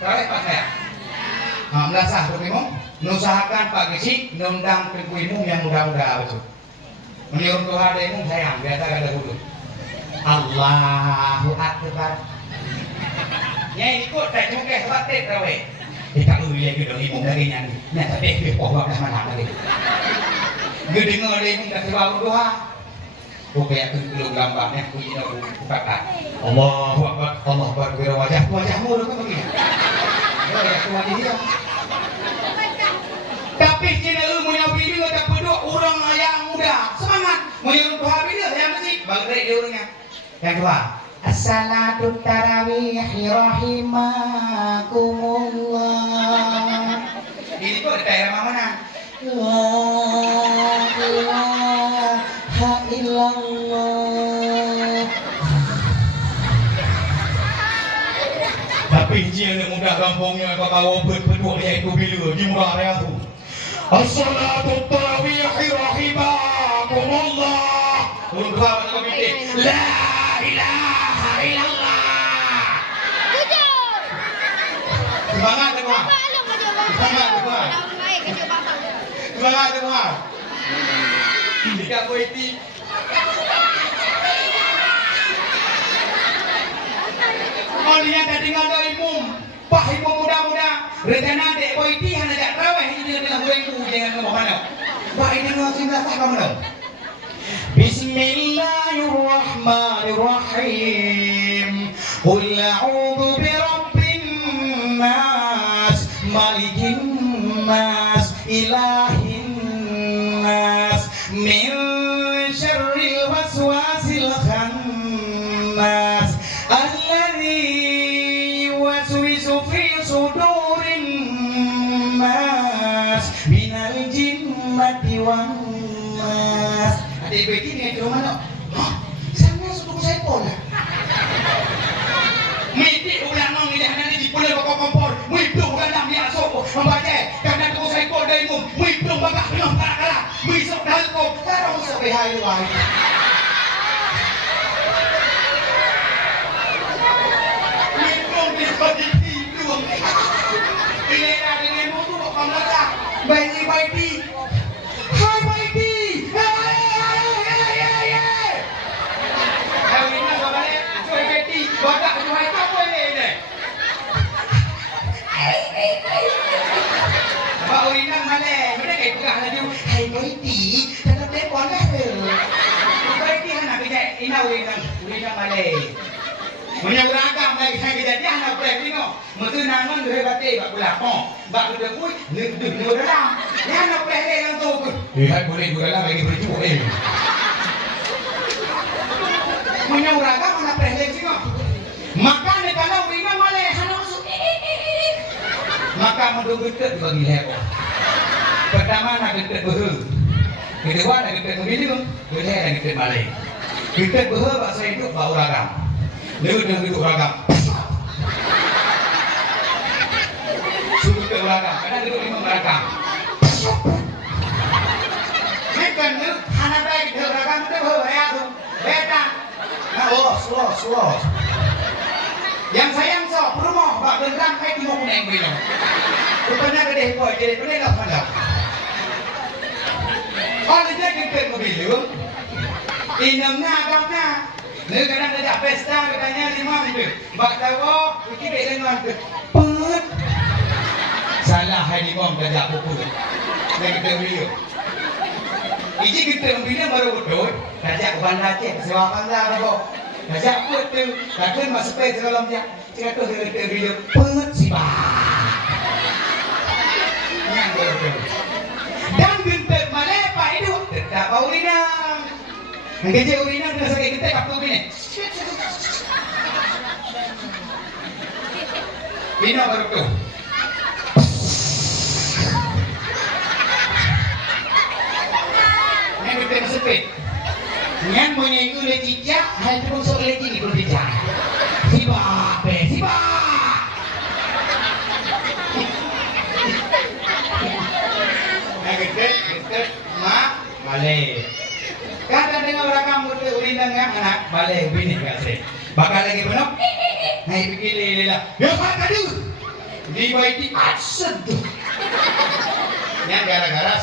Terawih Pak saya. Melasah tuh nusahakan Pak Gisi nundang ibu yang muda-muda betul. Menurut Tuhan ada ibu sayang biasa gak ada wudhu. Allahu Akbar. Nyai ikut tak juga sebab terawih. Kita uli lagi dong ibu dari nyanyi. Nyata deh pohon dah mana lagi. Gedengar ibu tak sebab doa. Oke aku belum gambarnya puji aku bukakan. Allahu Akbar. Allah Akbar. Wajahmu lu kan begini. Ya wajah dia. Tapi cina ilmunya video tak peduk orang yang muda. Semangat menyuruh Tuhan video yang masih bangkai dia orangnya. Yang kedua, as-salatu tarawih rahimakumullah. Ini kok di daerah mana? La ilaha illallah. Tapi cina muda kampungnya kau tahu peduk dia itu bila di murah raya tu. As-salatu tarawih rahimakumullah. Untuk apa kau fikir? La ilaha illallah. Semangat semua. Semangat semua. Semangat semua. Jika poeti. Oh lihat tadi ngada imum. Pak imum muda-muda. Rencana dek poeti hanya tak terawih ini dengan gorengku jangan ngomong mana. Pak ini ngaji tak kamu dah. Bismillahirrahmanirrahim. Qul a'udzu birabbin nas, malikin nas, ilahin nas, min syarril waswasil khannas, alladzi yuwaswisu fi sudurin nas, minal jinnati wan nas. Adik begini di rumah nak. Sana suku saya pola. Mesti ulang nong ini hanya di pulau bapak kompor. Mesti ulang nong dia sopo membaca. Karena tu saya pola dari mum. Mesti bapak dengan para. Mesti dah kau taruh sampai hari lain. Mesti dibagi tidur. Ini ada dengan mutu bapak mereka. Bayi. Hai bayi. Badak jual apa ni? Pak Urinan mana? Mana kayak pegang lagi. Hai baiti, tetap telepon dah. Baiti anak kerja ina Urinan mana? Punya beragam lagi saya kerja dia anak boleh tengok. Mesti nangan dua batik bak belakang. Bak kedua pun duduk dalam. Dia anak boleh yang tu. Lihat boleh dalam lagi berjuang ni. Punya beragam anak boleh tengok. Maka ni kalau Urinan boleh hana masuk. Maka menunggu dekat bagi lepo. Pertama nak dekat behu. Kedua nak dekat memilih. Kedua nak dekat malai. Dekat behu bahasa hidup bau ragam. Dia dah hidup ragam. Suruh ke ragam. Kadang hidup lima ragam. Mekan ni hana baik hidup ragam tu behu ya tu. Beta. Nah, los. Yang sayang so, rumah bak beneran kayak di mau kuning bilang. Rupanya gede boy, jadi boleh lah pada. Oh, dia kita mobil, inamnya agaknya. Nih kadang ada pesta katanya 5 itu. Bak tahu, kita dengan put. Salah hai di bom dah buku. Nih kita video. Iji kita mobilnya baru betul. Kajak ke bandar cek, sewa bandar apa? Kajak put tu, takkan masuk pe dalam dia. Cakap tu kita video put si bah. Yang betul. Dan bentuk malepa itu tetap Urinan. Kerja Urinan kena sakit kita kaptu bini. Bina baru tu. Yang kita sepit. Yang punya itu lecicak, hal itu masuk lecik itu lecicak. Siapa? Yang kita mak balik. Kata dengan orang kamu tu Urinan yang anak balik bini kasih. Bakal lagi penuh. Hai pergi lelah. Ya pak tadi. Di baiti ased. Nya gara-gara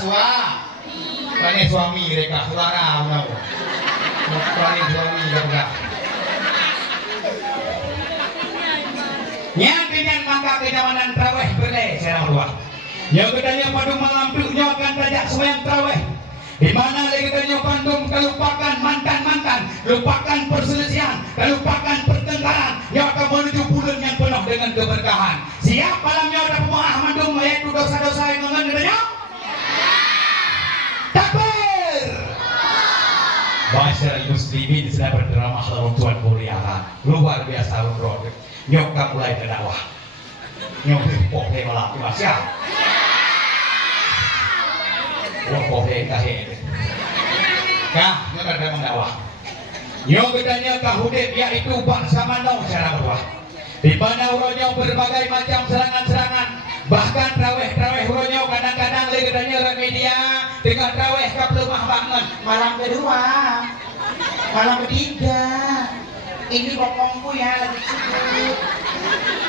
suami mereka suara mau. Suami mereka. Nya dengan maka kenyamanan traweh berdeh saya berdua. Yang katanya padu mengambilnya akan tajak sembahyang traweh. Di mana lagi katanya pandum kelupakan mantan, lupakan perselisihan, lupakan pertengkaran yang akan menuju bulan yang penuh dengan keberkahan. Siap malamnya ada pemaah mandum yaitu dosa-dosa yang mengenai takbir. Masyarakat muslimin sedang berdrama lawan Tuhan muliakan luar biasa bro. Nyokap mulai berdakwah. Nyokap pohe malam siap. Pohe kahe. Kah nyokap ada mendakwah. Nyokapnya kahudep yaitu bangsa manau cara berdakwah. Di mana uronyo berbagai macam serangan-serangan, bahkan traweh uronyo kadang-kadang lagi katanya media dengan traweh ke lemah banget. Malam kedua, malam ketiga, ini bokongku ya lagi sibuk.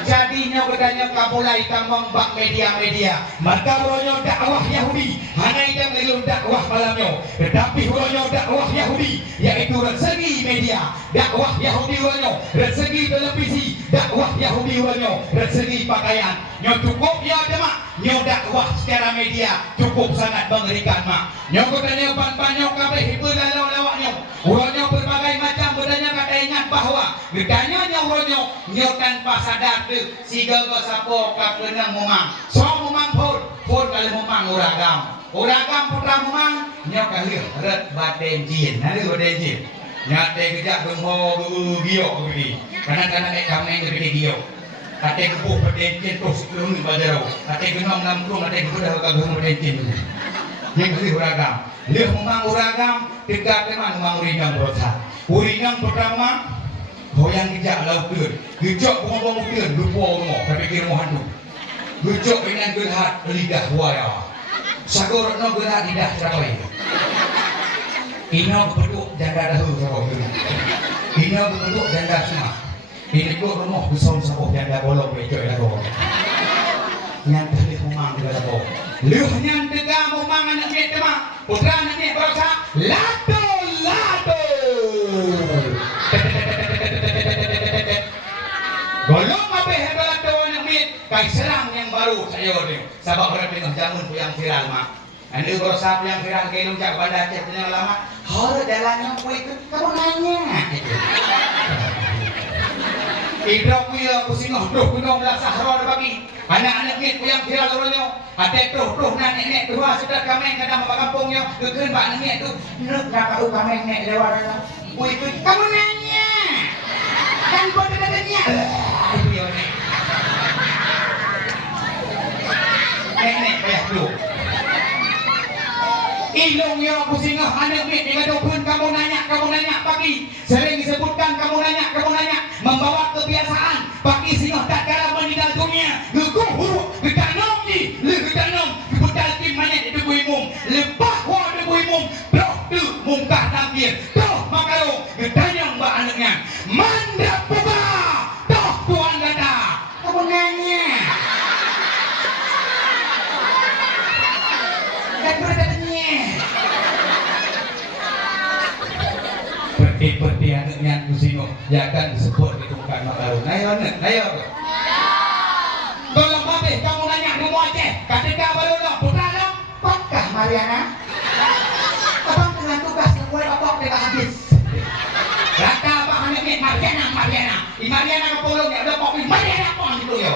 Jadinya katanya kamulai kamong bak media-media. Maka uronyo dakwah Yahudi, hanya yang ngelun dakwah malamnya. Tetapi uronyo dakwah Yahudi, yaitu rezeki media. Dakwah Yahudi uronyo, rezeki televisi. Dakwah Yahudi uronyo, rezeki pakaian. Nyo cukup ya demak. Nyo dakwah secara media cukup sangat mengerikan mak. Nyo katanya ban-banyak kabeh hibur lalau-lawaknya. Uronyo berbagai macam bedanya kata ingat bahwa gedanya uronyo nyo tanpa sadar tu siga sapo ka peunang momang. So momang pun kalau momang uragam putra momang nyo ka ret badenjin. Ada badenjin. Nyate gejak bengho gio begini. Kadang-kadang kameng gede gio. Ate kebuh badenjin terus keung bajaro. Ate genong namprung ate kebuh kagum badenjin. Yang kali uragam. Leuh momang uragam dekat teman momang urinang berosa. Urinang pertama hoyang gejak laut tur. Gejak bongong tur lupa rumah tapi kira mau hantu. Gejak dengan gerhat lidah buaya. Sagorno gerhat lidah cerai. Ino beduk janda dahulu sahabat. Ino beduk janda semua. Ini kok rumah besar sahabat janda bolong becok ya sahabat. Yang tadi memang juga sahabat. Luh yang tega memang anak ni teman. Putra anak ni berusaha lato. Golong apa hebat anak ni kai serang yang baru saya ni. Sabab orang tengah jamun yang viral mak. Anda berusaha yang viral ke Indonesia pada Aceh punya lama. Hor jalannya ikut kamu nanya. Idrok kuya kusingah tuh gunung belasah roh bagi anak-anak ni yang viral orangnya. Ada tuh nenek dua sudah kami kadang bawa kampungnya kekeun bak nenek tu neuk nak kau kami nenek lewat dalam. Ikut kamu nanya. Dan buat katanya. Itu ya nek. Nenek payah tu. Ilung ya kusingah anak ni dengan pun kamu nanya pagi sering disebutkan kamu nanya membawa kebiasaan pagi singah tak kala meninggal dunia guguh huruf getanong ni getanong budal tim manyet itu buimum lebah wa de buimum doh tu mungkah tampil doh makaro getanyong mbak anaknya mandap buka doh tuan kata kamu nanya dan berkatanya Seperti anaknya Kusino yang akan disebut di tempat Makaru. Nayo. Tolong babe, kamu nanya rumah Aceh. Ketika baru lo putra lo, apakah Mariana? Abang dengan tugas kue opok tidak habis. Rata abang anaknya Mariana. Di Mariana ke pulau dia ada kopi Mariana pun itu yo.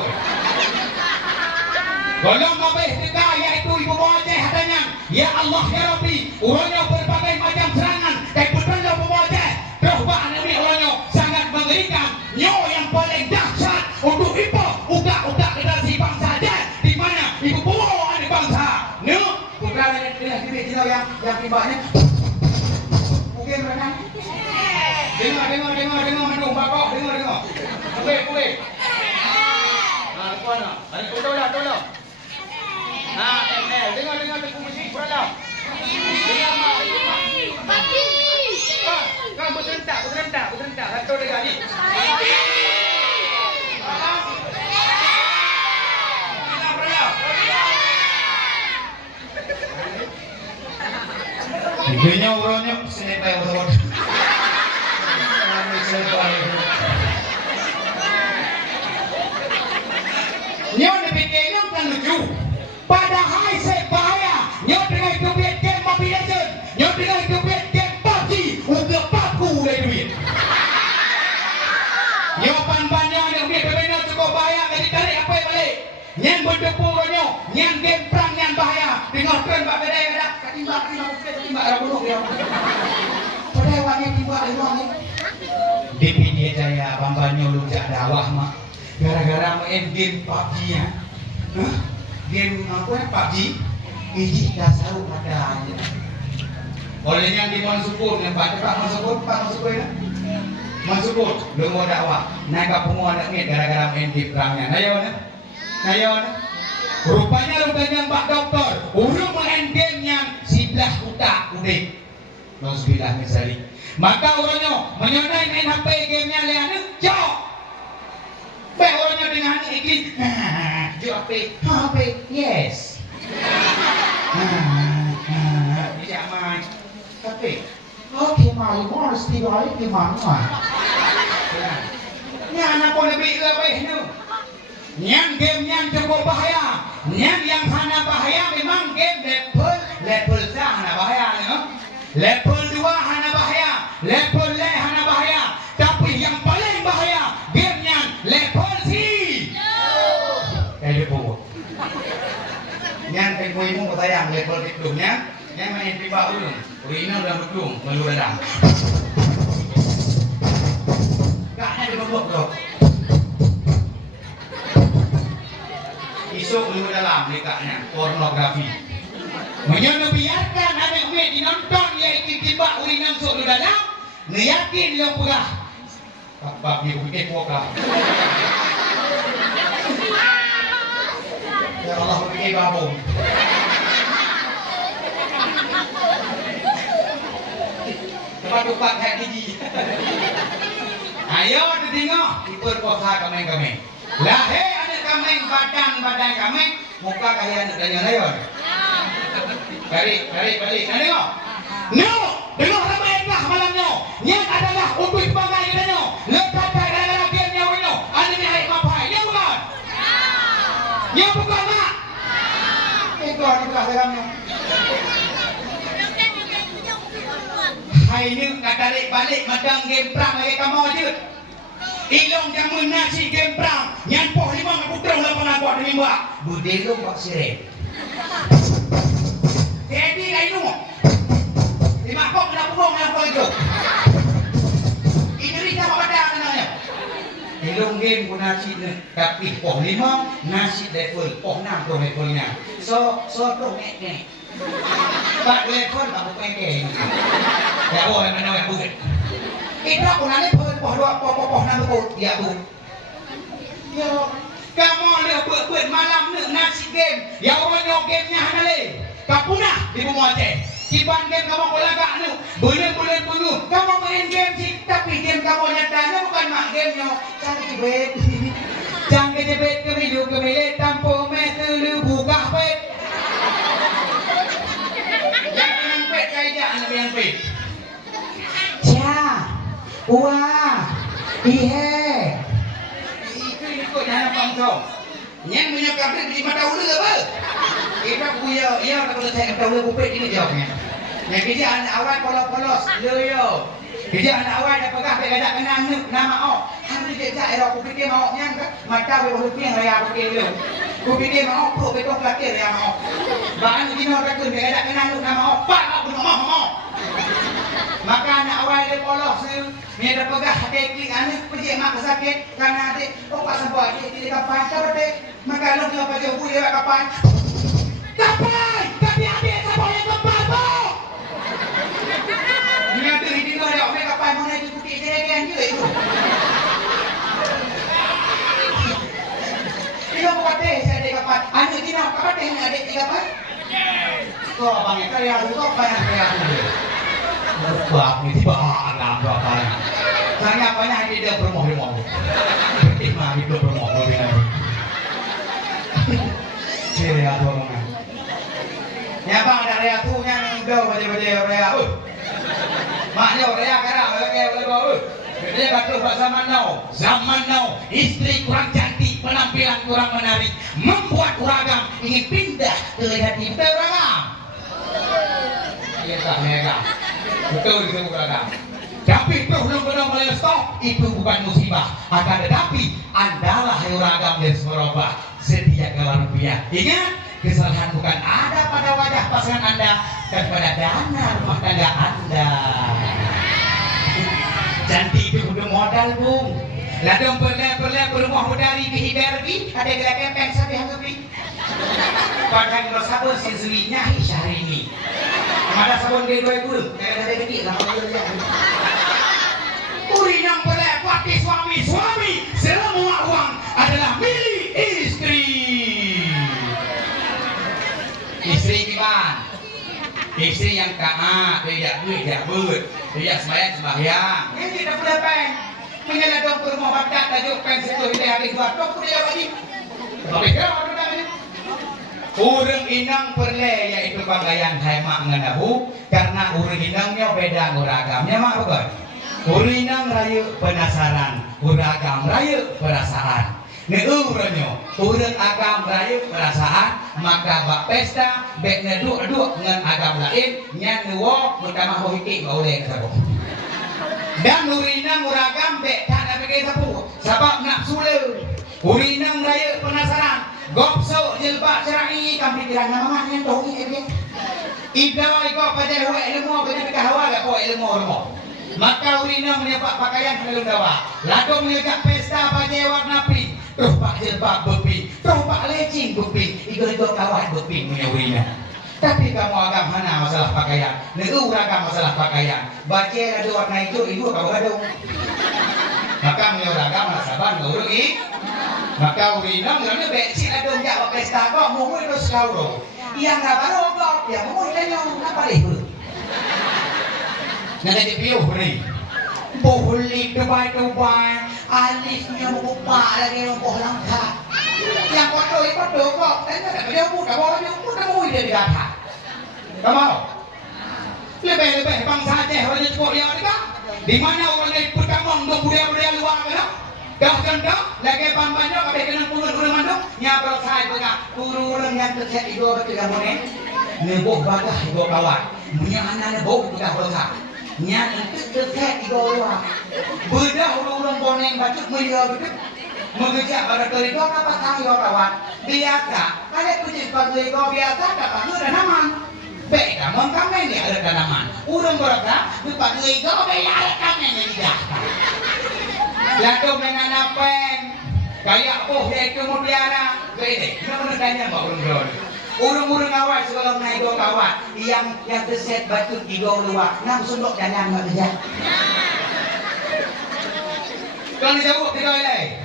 Golong babe kita yaitu ibu Aceh katanya. Ya Allah ya Rabbi, urangnya berbagai macam serangan. Kayak putra lo Aceh. Dohbah Nabi orangnya sangat mengerikan. Nyo yang paling dahsyat untuk ibu utak generasi bangsa Aceh. Di mana ibu bawa anak bangsa. Nyo putra kita yang timbanya. Mungkin berenang. Dengar mendung bakok dengar. Kuih. Nah, kuana. Hari tolong. Nah, dengar tu musik berada. Dengar Papi. Kan berserentak. Satu lagi. Ibunya uronya selepai betul. Selepai. Nyo dipikirnya kan lucu. Padahal saya bahaya. Nyo dengan itu biar game Mobile Legends. Nyo dengan itu biar game PUBG. Udah paku dari duit. Nyo pan-pannya yang biar berbeda cukup bahaya. Jadi tarik apa yang balik. Nyan berdepur nyo. Nyan game perang nyan bahaya. Dengar tren bak beda yang ada. Ketimbak ada bunuh dia. Pada wangi timbak di ruang ni. Di Media Jaya pan-pannya lu jak dakwah mak. Gara-gara main game PUBG-nya. Hah? Game apa ya? PUBG? Iji dah selalu ada aja. Olehnya di Mansukun, yang Pak Mansukun ya? Mansukun, lu mau dakwah. Naik kapung ada ni gara-gara main game perangnya. Nayon. Rupanya Pak Doktor, urung main game yang 11 utak udah. Nauzubillah min zalik. Maka orangnya menyonai main HP gamenya lihat cok. Baik orangnya dengan iklim, jawab HP, yes. Tidak main, tapi, oke mari harus tiba di mana? Ni anak pun lebih lebih nu. Yang game yang cukup bahaya, yang hana bahaya memang game level dah hana bahaya ni, level 2 hana bahaya, level hana bahaya. Tapi yang paling bahaya gamenya level C. Kayak gitu. Yang penguimu bertayang level diplomnya, yang main tiba ulung, urinal dan betlung melulu dadang. Gak ada blok. Isuk melulu dalam dekatnya pornografi. Menyono biarkan anak umat dinonton yaitu tiba urinal sok melulu dalam, ngeyakin yang pegah. Apa dia bikin pokah? Ya Allah bikin babung. Tempat kayak gigi. Ayo tengok, ikut pokah kami. Lah ada kami badan kami, muka kalian ada nyalayon. Balik. Tengok. No, dengar ramailah malamnya. Yang adalah untuk sebagai kita lekat gara-gara game-nya wino. Ada ni hai mapai. Ya bukan? Ya bukan mak? Itu adalah dalamnya. Hai ni kata balik macam game perang lagi kamu aja. Ilong yang menasi game perang. Yang poh 5 putra lapan aku ada mimba. Budelong pak sireh. Jadi kayu. Lima kok kena punggung yang kau itu. Ini rita apa dah namanya? Ilong game guna nasi tapi poh 5 nasi level poh 6 tu levelnya. So tu nek. Tak level tak pengeng. Ya boleh mana yang buat. Itu aku nanya poh 2 poh 6 tu dia tu. Yo, kamu le buat malam ni nasi game. Ya orang yo gamenya hanale. Kapunah di rumah Aceh. Kiban game kamu kolagak nu. Bulan kamu main game sih, tapi game kamu nyatanya bukan mak game-nya. Jangan jebet kemilu tampo metelu buka pet. Yang pet kaya anak yang pet. Wah. Ihe. Ikut jangan pangkau. Yang punya kabel di mata ulu apa? Kita punya, iya kalau saya tahu lu kupet ini jawabnya. Yang kerja anak awal polos-polos, yo. Kerja anak awal dah pegah pegadak kenal nama oh. Hamil kerja era kupet dia mau nyang ke mata we baru piang raya kupet lu. Kupet dia mau pro betul pelakir ya mau. Bahan dino rakun pegadak kenal nama oh. Pak aku mau. Maka anak awal dia polos ni ada pegah teknik anu pergi mak sakit karena adik oh pak sampai di kapan kabeh maka lu dia apa jauh dia kapan kapan tapi adik sampai yang kapan bu ni ada di no dia omega kapan mana di bukit jerigen juga itu dia bukan teh saya adik kapan anu di no kapan teh adik kapan kok abang ya karya lu kok banyak karya lu Bab ni tiba anak berapa ni? Tanya apa yang dia promoh. Ikmah itu promoh lebih lagi. Ciri atau orang. Ya bang dari aku yang udah baca rea. Maknya orang karang boleh bawa. Dia kata buat zaman now istri kurang cantik, penampilan kurang menarik, membuat uragam ingin pindah ke hati uragam. Iya tak mereka, betul itu uragam. Tapi belum boleh stop, itu bukan musibah. Akan tetapi andalah uragam dan semeroba setia kawan rupiah. Ingat, kesalahan bukan ada pada wajah pasangan Anda dan pada dana rumah tangga Anda. Cantik itu udah modal bung. Ladang perle berumah udari bihiberbi ada gelap kempeng sampai hangapi. Pakai ngurus sabun sinsulinya hari ini. Ada sabun D2 guru. Ada gede lah kalau dia. Uri yang perle pakai suami semua uang adalah milik istri. Istri gimana? Istri yang taat, tidak duit, tidak but, tidak sembahyang. Ini tidak boleh peng. Menyalah dong ke rumah bakat, tajuk peng situ kita habis buat dong kuliah lagi. Tapi kalau ada ini, urang inang perle yaitu pakaian hemat nganahu, karena urang inangnya beda uragamnya mak bukan. Urang inang rayu penasaran, uragam rayu perasaan. Neuranya, urang agam rayu perasaan, maka bak pesta bek neduk dengan agam lain nyan nuwo pertama hoiki boleh sabu. Dan urina uragam bek tak ada bek sabu. Sebab nak sule. Urina rayu penasaran, gopso jilbab cerai kami pikiran nama nyen tohi dia. Ida iko pada hawa ilmu pada pika hawa gak ko ilmu. Maka urina menyepak pakaian belum dawa. Lalu mengejak pesta pada warna pink. Terus pak jilbab bepi, terus pak lecing bepi, ikut kawan bepi punya urina. Tapi kamu agak mana masalah pakaian, negara masalah pakaian. Baca ada warna itu kau ada. Maka menyoragam sabar ngurungi. Maka urina mengenai becik ada jawab pesta kau mau terus kau. Yang nggak baru kau, ya mau tanya apa deh? Nanti piu beri. Bohli Dubai, alisnya buka lagi boh langka. Yang kotor kok, tanya dia buka bawahnya, dia dikata. Kamu lebih bangsa Aceh orang cukup yang ada. Di mana orang yang pertama untuk budaya luar kan? Dah contoh, lagi pampanya kabeh kena purun manduk, nyabrak saya pegang purun yang tercet itu betul boleh. Nebok bagah itu kawan, punya anak nebok pegang belakang. Nya itu dekat di bawah. Bedah urung boneng bacuk melia betul. Mengejak pada kali dua apa kali kawan. Biasa, ada kucing pagi kau biasa dapat lu tanaman. Beda mengkamen dia ada tanaman. Urung berapa? Lupa kali kau beda ada kamen yang tidak. Lalu menanapeng kayak dia itu mutiara. Beda. Kita menanya mbak urung. Urung-urung awal sebelum naik dua kawan yang terset batu tiga luar enam sunduk jalan nggak kerja. Kalau dijawab tiga lagi.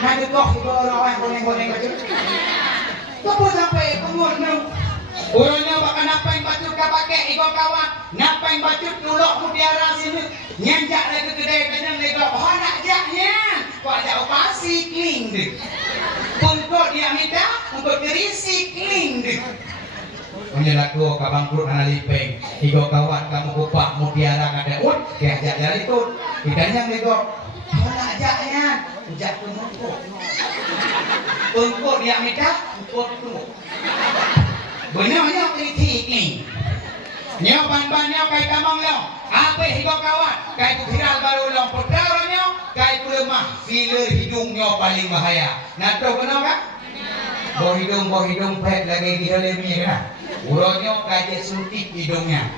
Nanti kok tiga orang boneng batu. Kamu sampai pengun dong. Urungnya bakal napain batu kau pakai tiga kawan. Napain batu tulok mutiara sini. Nyanjak lagi gede kenyang lagi. Oh nak jaknya. Kok ada operasi clean deh. Untuk dia minta untuk terisi clean deh. Menyelaku kabang kurut analipeng. Tiga kawan kamu kupak mutiara kada ut. Diajak dari itu. Ditanya lego. Oh nak jaknya. Ujak tunggu. Untuk dia minta untuk tunggu. Benar-benar terisi clean. Nyo ban-bannya kai kamang lo. Apa higo kawan? Kai ku viral baru lo. Pertaranya kai ku lemah. Filler hidungnya paling bahaya. Nah tahu kenapa? Boh hidung pet lagi di dalamnya kan? Uronya kai suntik hidungnya.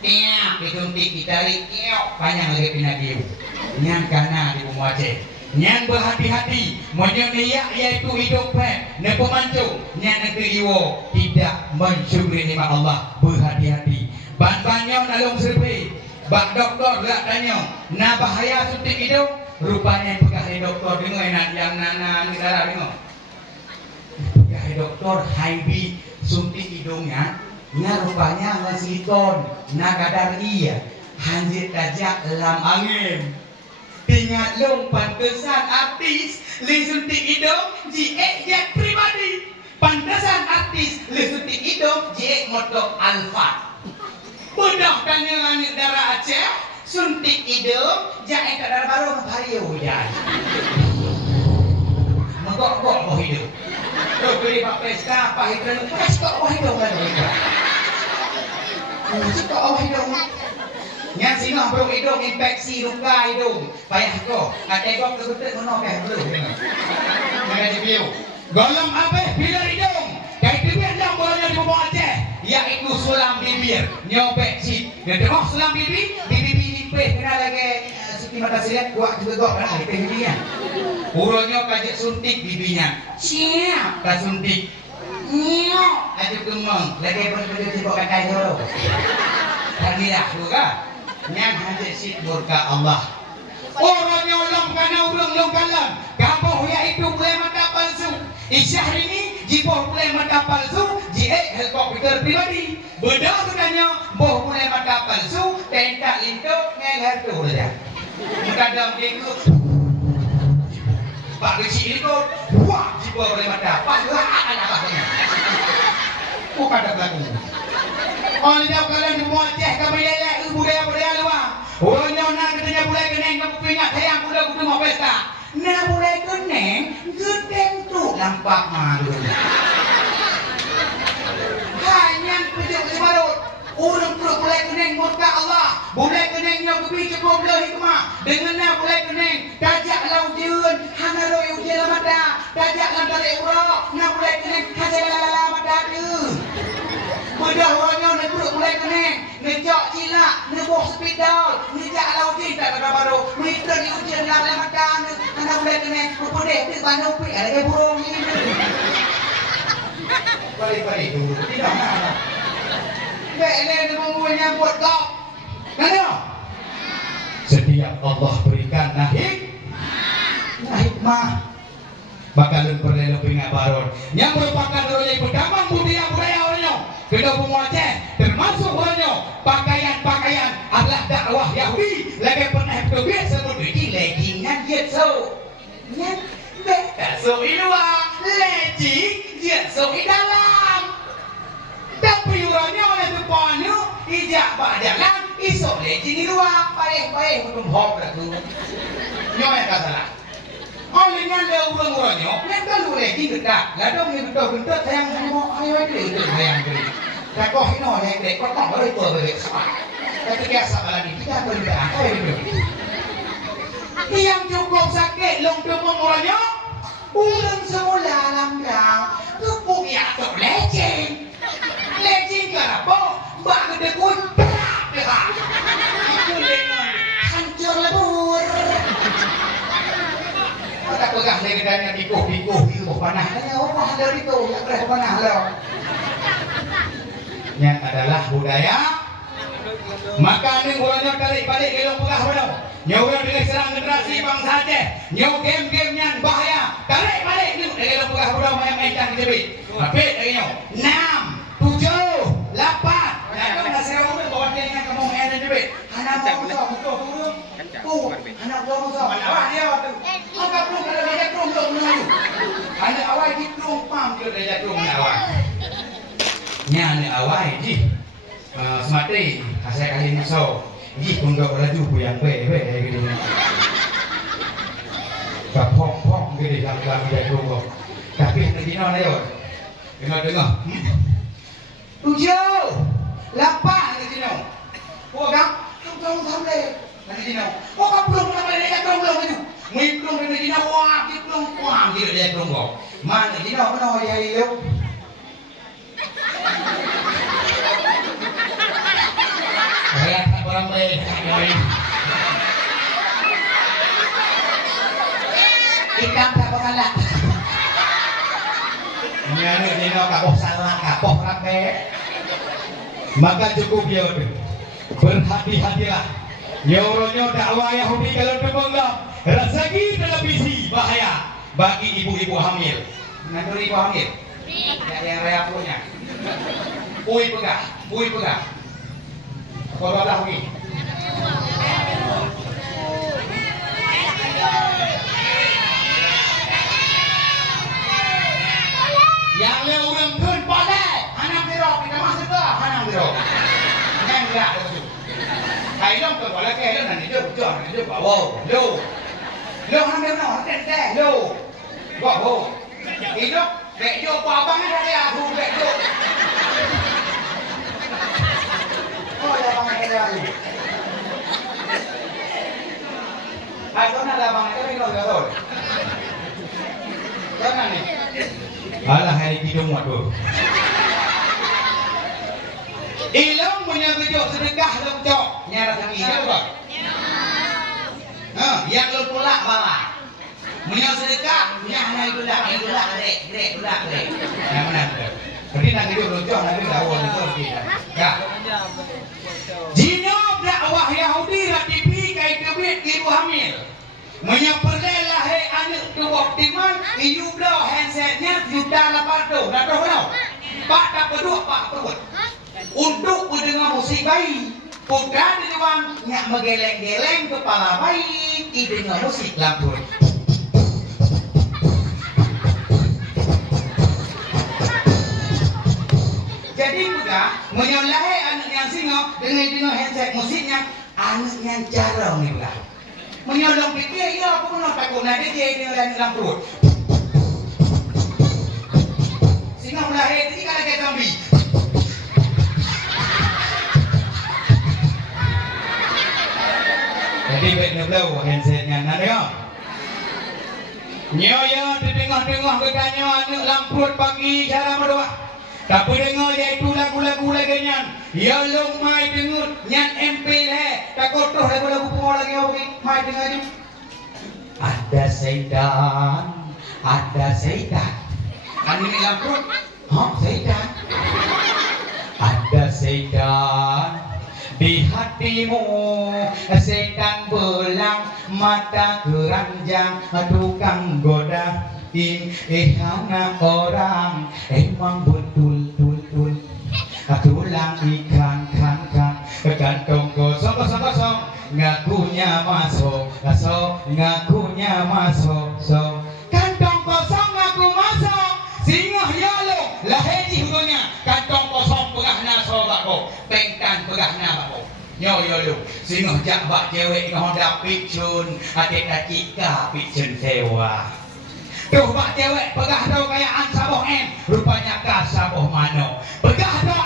Tiap disuntik ditarik tiap panjang lagi pindah diu. Nyang kana di Bumbu Aceh. Nyang berhati-hati, menyeniak yaitu hidup pet, ne pemancung, nyang negeri iwo tidak mensyukuri nikmat Allah, berhati-hati. Ban-bannya nalung serpi, bak doktor lak tanya, na bahaya suntik hidung, rupanya pegang doktor dengar yang nana negara dengar. Pegang doktor haibi suntik hidungnya, nya rupanya ngasiton, na kadar iya, hanjit dajak lam angin. Ingat long pantesan artis lisuntik hidung jet pribadi. Pantesan artis lisuntik hidung motor Alfa. Bedah tanya anak darah Aceh, suntik hidung, jangan tak darah baru hari hujan. Menggok-gok bau hidung. Tuh beli pak pesta, pak hidung, kasih kok bau hidung kan mereka. Kasih kok bau hidung. Yang singa bro hidung, infeksi luka hidung. Payah kok, ada kok kebetulan menokeh belum. Dengan review. Golong apa? Bila hidung. Kayak bibir yang bolanya di bawah Aceh, yaitu sulam bibir, nyobek si. Dan tengok sulam bibir, bibir nipeh kena lagi Siti mata silat kuat juga kok kan nipeh bibirnya. Uronya kajak suntik bibirnya. Siap, tak suntik. Nyok, ada gemeng, lagi berdua di bawah kakai dulu. Hadiah juga. Yang hajat sit murka Allah. Orang nyolong karena urung longkalan. Kamu yaitu boleh mata palsu. Isyah ini jiboh boleh mata palsu. Helikopter pribadi. Bedah tu tanya, boh boleh mata palsu. Tentak lintuk ngeler tu saja. Kadang ikut. Pak kecil itu, wah jiboh boleh mata palsu. Ada apa-apanya. Bukan ada belakang. Orang jauh kalian di bawah Aceh, kami lihat budaya-budaya luar. Orang nak katanya boleh keneng, kamu pingat sayang budak kudu mau pesta. Nah boleh keneng, gedeng tu nampak malu. Hanya pejuk sebarut. Orang perut boleh keneng murka Allah. Boleh kenengnya kebi cukup boleh hikmah. Dengannya boleh keneng. Dajak laujun, hana roi ujian lamada. Dajak lantari urok, nah boleh keneng. Hasil lamada tu. Bedah orangnya nak perut boleh keneng. Ngejak cilak, nebuh sepidal, ngejak laujin tak ada baru. Mereka ni ujian lamada tu. Hana boleh keneng. Berpedih, dia bandung pergi. Ada ke burung ni. Balik-balik dulu. Tidak nak. Bek ni mempunyai buat kau. Kenapa? Setiap Allah berikan hikmah. Bakal perlu pingat baron. Yang merupakan royal pertama budaya orangnya. Kedua pemuaceh termasuk orangnya. Pakaian adalah dakwah Yahudi. Lagi pernah berbiak sebut ini leggingnya jetso. Nya bek so luar legging jetso di dalam. Tapi orangnya oleh depannya ijak jalan isok legging di luar. Baik belum hop dah tu. Nyonya tak salah. Olehnya dia urang-urangnya, yang kalau legging gedak, ladong ni betul-betul sayang ayo itu sayang beri. Tak kau hino yang dek, kau tak boleh tua beri sama. Tapi biasa lagi kita berbeda apa itu. Yang cukup sakit long demam orangnya, urang semula lambang, kepuk ya tu legging kenapa? Mbak gede kun, berak dah. Itu dengan hancur lebur. Tak pegang lagi dan dikuh itu panah. Orang ada itu yang berapa panah lo. Yang adalah budaya. Maka ni orangnya balik elok pegah belau. Nyawa dengan serang generasi bangsa Aceh. Nyawa game-game yang bahaya. Tarik balik ni elok pegah belau main-main cang jebit. Tapi lagi nyawa 6, 7, 8. Nak nasi orang bawa dia dengan kamu main jebit. Anak mau betul turun. Anak mau mana dia tu. Maka belum ada dia belum menuju. Anak awal di belum pam dia belum awal. Nya anak awal ji. Semati saya kali masuk. Ji pundok laju yang baik gitu. Kapok gitu dalam dia belum. Tapi nanti dino ayo. Dengar. 7, 8 nanti dino. Oh kan? Kamu sampai nanti dino. Oh kamu belum sampai dia belum maju. Miklung dari dina wah, miklung wah, gitu dia belum kok. Mana dina mana ya yuk. Saya tak orang mereka. Kita tak bersalah. Nyari dina kapoh salah, kapoh rapi. Maka cukup dia berhati-hatilah. Nyoronyo dakwah Yahudi kalau dibongkar. Rezeki televisi bahaya bagi ibu-ibu hamil. Nanti ibu hamil. Yang raya punya. Pui pegah. Kalau dah pergi. Yang le orang pun boleh. Anak biro kita masuk ke anak biro. Jangan gerak. Ai long ke wala ke lo nanti jo jo nanti jo bawo. Lo hamil no tente lo. Bawo. Hidup dek jo apa abang ada ya aku dek jo. Oh ya abang ada lagi. Aku nak abang ada ni lo tahu. Jangan ni. Alah hari tidur muat tu. Ilong punya bejo sedekah lo cok. Nyara tangi dia apa? Yang lo pulak bala. Punya sedekah, punya hanya dulak rek. Yang mana tu? Jadi nak hidup lo cok, nak hidup awal itu kita. Ya. Jino dakwah Yahudi lah tipi kai duit ibu hamil. Menyaperlah anak tu optimal, iu dah handsetnya juta 800. Dah tahu tau? Pak tak peduk, pak perut. Untuk mendengar musik bayi, putra di dewan nyak menggeleng-geleng kepala bayi, dengar musik lampur. Jadi mudah menyolahi anak yang singo dengan handset musiknya, anak yang jarang ni mudah. Menyolong pikir, ya aku pun takut nanti dia dengan lampur. Singo mulai ini kalau kayak zombie. Jadi baik neblau handsetnya nana ya. Nyoyo di tengah-tengah bertanya anak lamput pagi cara berdoa. Tapi dengar dia itu lagu-lagu laginya. Ya long mai dengar nyan MP le. Tak kotor lagu-lagu pun lagi okey. Mai dengar ni. Ada setan. Kan ini lamput. Setan. Ada setan. Di hatimu setan belang mata keranjang tukang goda anak orang emang betul tulang ikan kan kantong kosong ngakunya masuk kantong kosong ngaku masuk singoh yolo laheji hugonya kantong kosong pegahna sobako pengtan pegahna bako yo lu singoh jak bak cewek ngodak picun adik acika picun sewa tuh bak cewek pegah do kayaan saboh rupanya ka saboh mano pegah do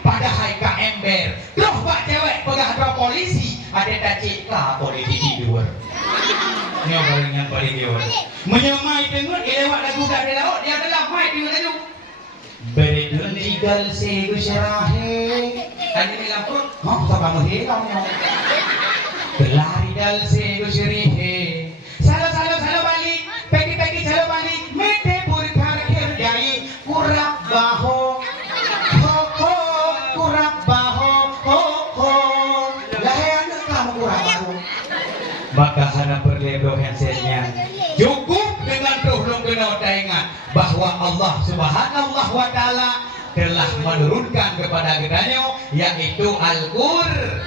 padahal ka ember tuh bak cewek pegah do polisi adik acika polisi tidur nyo paling dia menyamai dengar lewat lagu dari laut dia adalah mai dengar lagu beredul legal se gusyarahe tadi ni lampur sama menghilang nyo berlari dal se gusyarihe salah balik pagi salah balik mete purkar kerjai kurap baho lahan kamu kurap baho maka hana perledo handsetnya cukup dengan tuhlung kena ingat bahwa Allah Subhanahu wa taala telah menurunkan kepada kitanya yaitu Al-Qur'an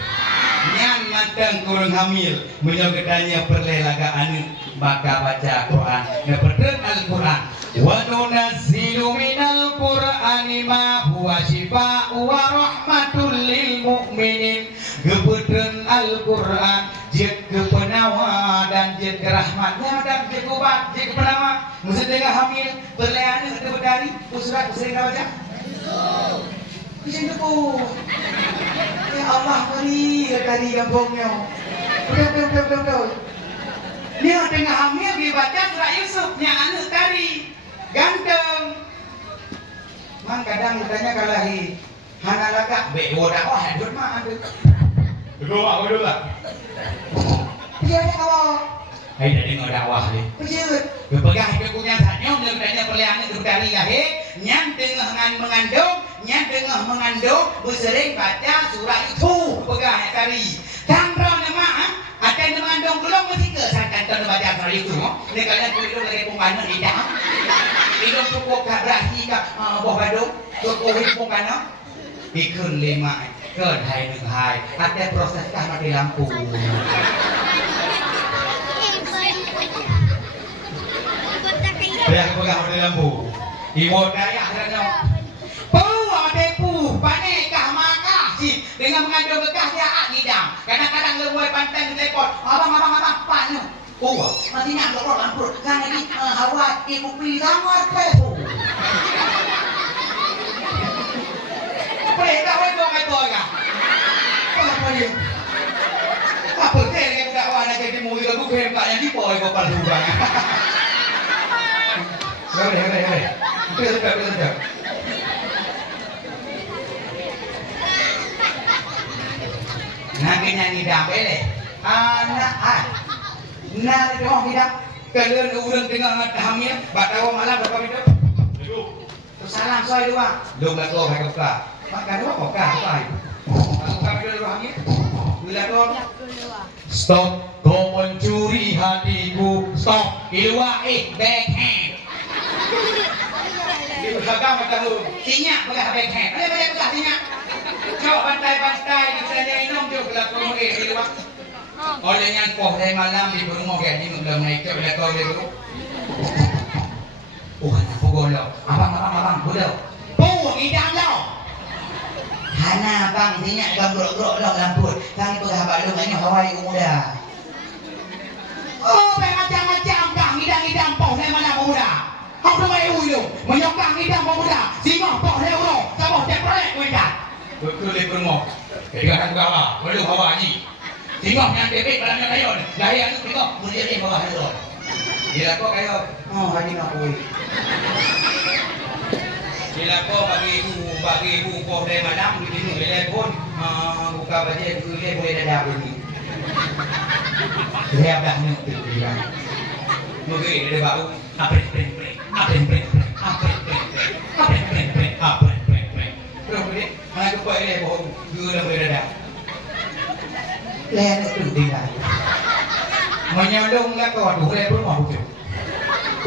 nyan manteng kurang hamil menyogedanya perlelagaan maka baca Quran nepeten Al-Qur'an wa nunazzilu minal qur'ani ma huwa syifaa'u wa rahmatul lil mu'minin gepeten Al-Qur'an jek kepenawa dan jek rahmatnya dan jek obat jek kepenawa musuh tengah hamil perlehan itu berdari surat sering baca Kucing tepu. Ya Allah beri dari kampungnya. Betul. Dia tengah hamil dia baca surat Yusuf yang anak tari ganteng. Man kadang bertanya kalahi hana lagak bewo dakwah hadur mah ada. Betul lah. Dia ni awak. Hai dah dengar dakwah ni. Betul. Berpegang hidup punya satnya dia bertanya perlihan itu dari lahir nyan tengah mengandung bersering baca surat itu pegang tari. Tangro nama akan mengandung belum mesti ke santan tu baca surat itu. Ni kalian kulit lagi pungkana di dah. Hidup cukup kat berahi kat boh badung cukup pungkana. Ikun 5 ke hai nung hai. Ada proses kah mati lampu. Dia pegang mati lampu. Ibu daya kerana Depu, panik kah makah si dengan mengandung bekah dia saat ngidam. Kadang-kadang lewat pantai telepon. Abang, panu. Oh, nanti nak dorong lampur. Kan ini awak ibu pisang apa tu? Boleh tak boleh buat apa kan? Apa dia? Apa dia yang budak warna jadi murid aku kena tak yang dipoy kau palu bang. Boleh. Betul. Nak nyanyi dah boleh. Nah itu kita kalian urang tengah ngat hamil, batawa malam berapa hidup? Terus salam soal dua. Dua belas lo pakai buka. Makan dua buka apa itu? Buka video dua hamil. Bila lo? Stop, kau mencuri hatiku. Stop, ilwa backhand. Di belakang bertahu. Sinyak belah backhand. Boleh belah sinyak. Coba pantai kita minum tu belakang ilwa. Oleh yang poh dari malam di rumah dia ni belum naik ke belakang dia dulu. Oh, anak golok. Abang, bodoh. Oh, idam lo. Hana bang, sinyak bang gerok-gerok lo lampur. Kami pegah balung ini Hawaii muda. Oh, macam-macam bang, idam poh dari malam muda. Hau tu mai ulu, menyokang idam muda. Singoh poh dari ulo, saboh ceprek muda. Betul di rumah. Kira-kira apa? Belum Hawaii ni. Tengok yang bebek dalamnya kayu ni. Gaya tu tengok mulia ni bawah tu. Bila kau kayu, oh hari nak boleh. Bila kau bagi ibu kau dari malam di sini telefon, buka baca tu dia boleh dadah bunyi. Dia dah ni tu dia. Mungkin dia baru apa. Terus dia, mana tu kau dia baru gula boleh dadah. Len itu tinggal. Menyolong lah kau tu boleh rumah bujuk.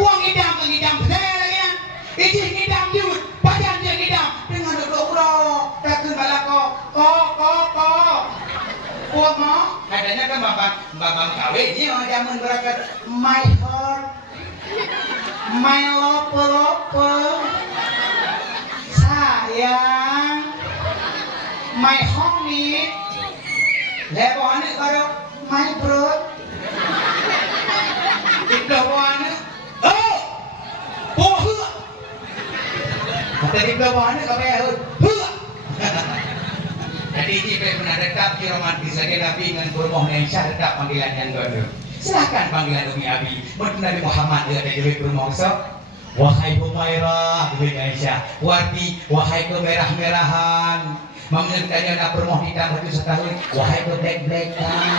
Uang ngidam saya lagi kan. Ijih ngidam jut, badan dia ngidam dengan duduk tak kembali kau. Uang mau? Katanya kan babang kawin ni orang zaman berakat my heart, my love, sayang, my homie. Lepas ni kalau my bro, kita buat ni, kata kita buat ni kau bayar, jadi jika pernah dekat di romantis lagi Nabi dengan bermohon yang syah dekat panggilan yang kedua. Silakan panggilan Umi Abi. Menurut Nabi Muhammad dia ada di bermohon so. Wahai Humairah, Ibu Aisyah, wahai kemerah-merahan. Meminta dia nak bermoh hitam baju setahun. Wahai black-blackan.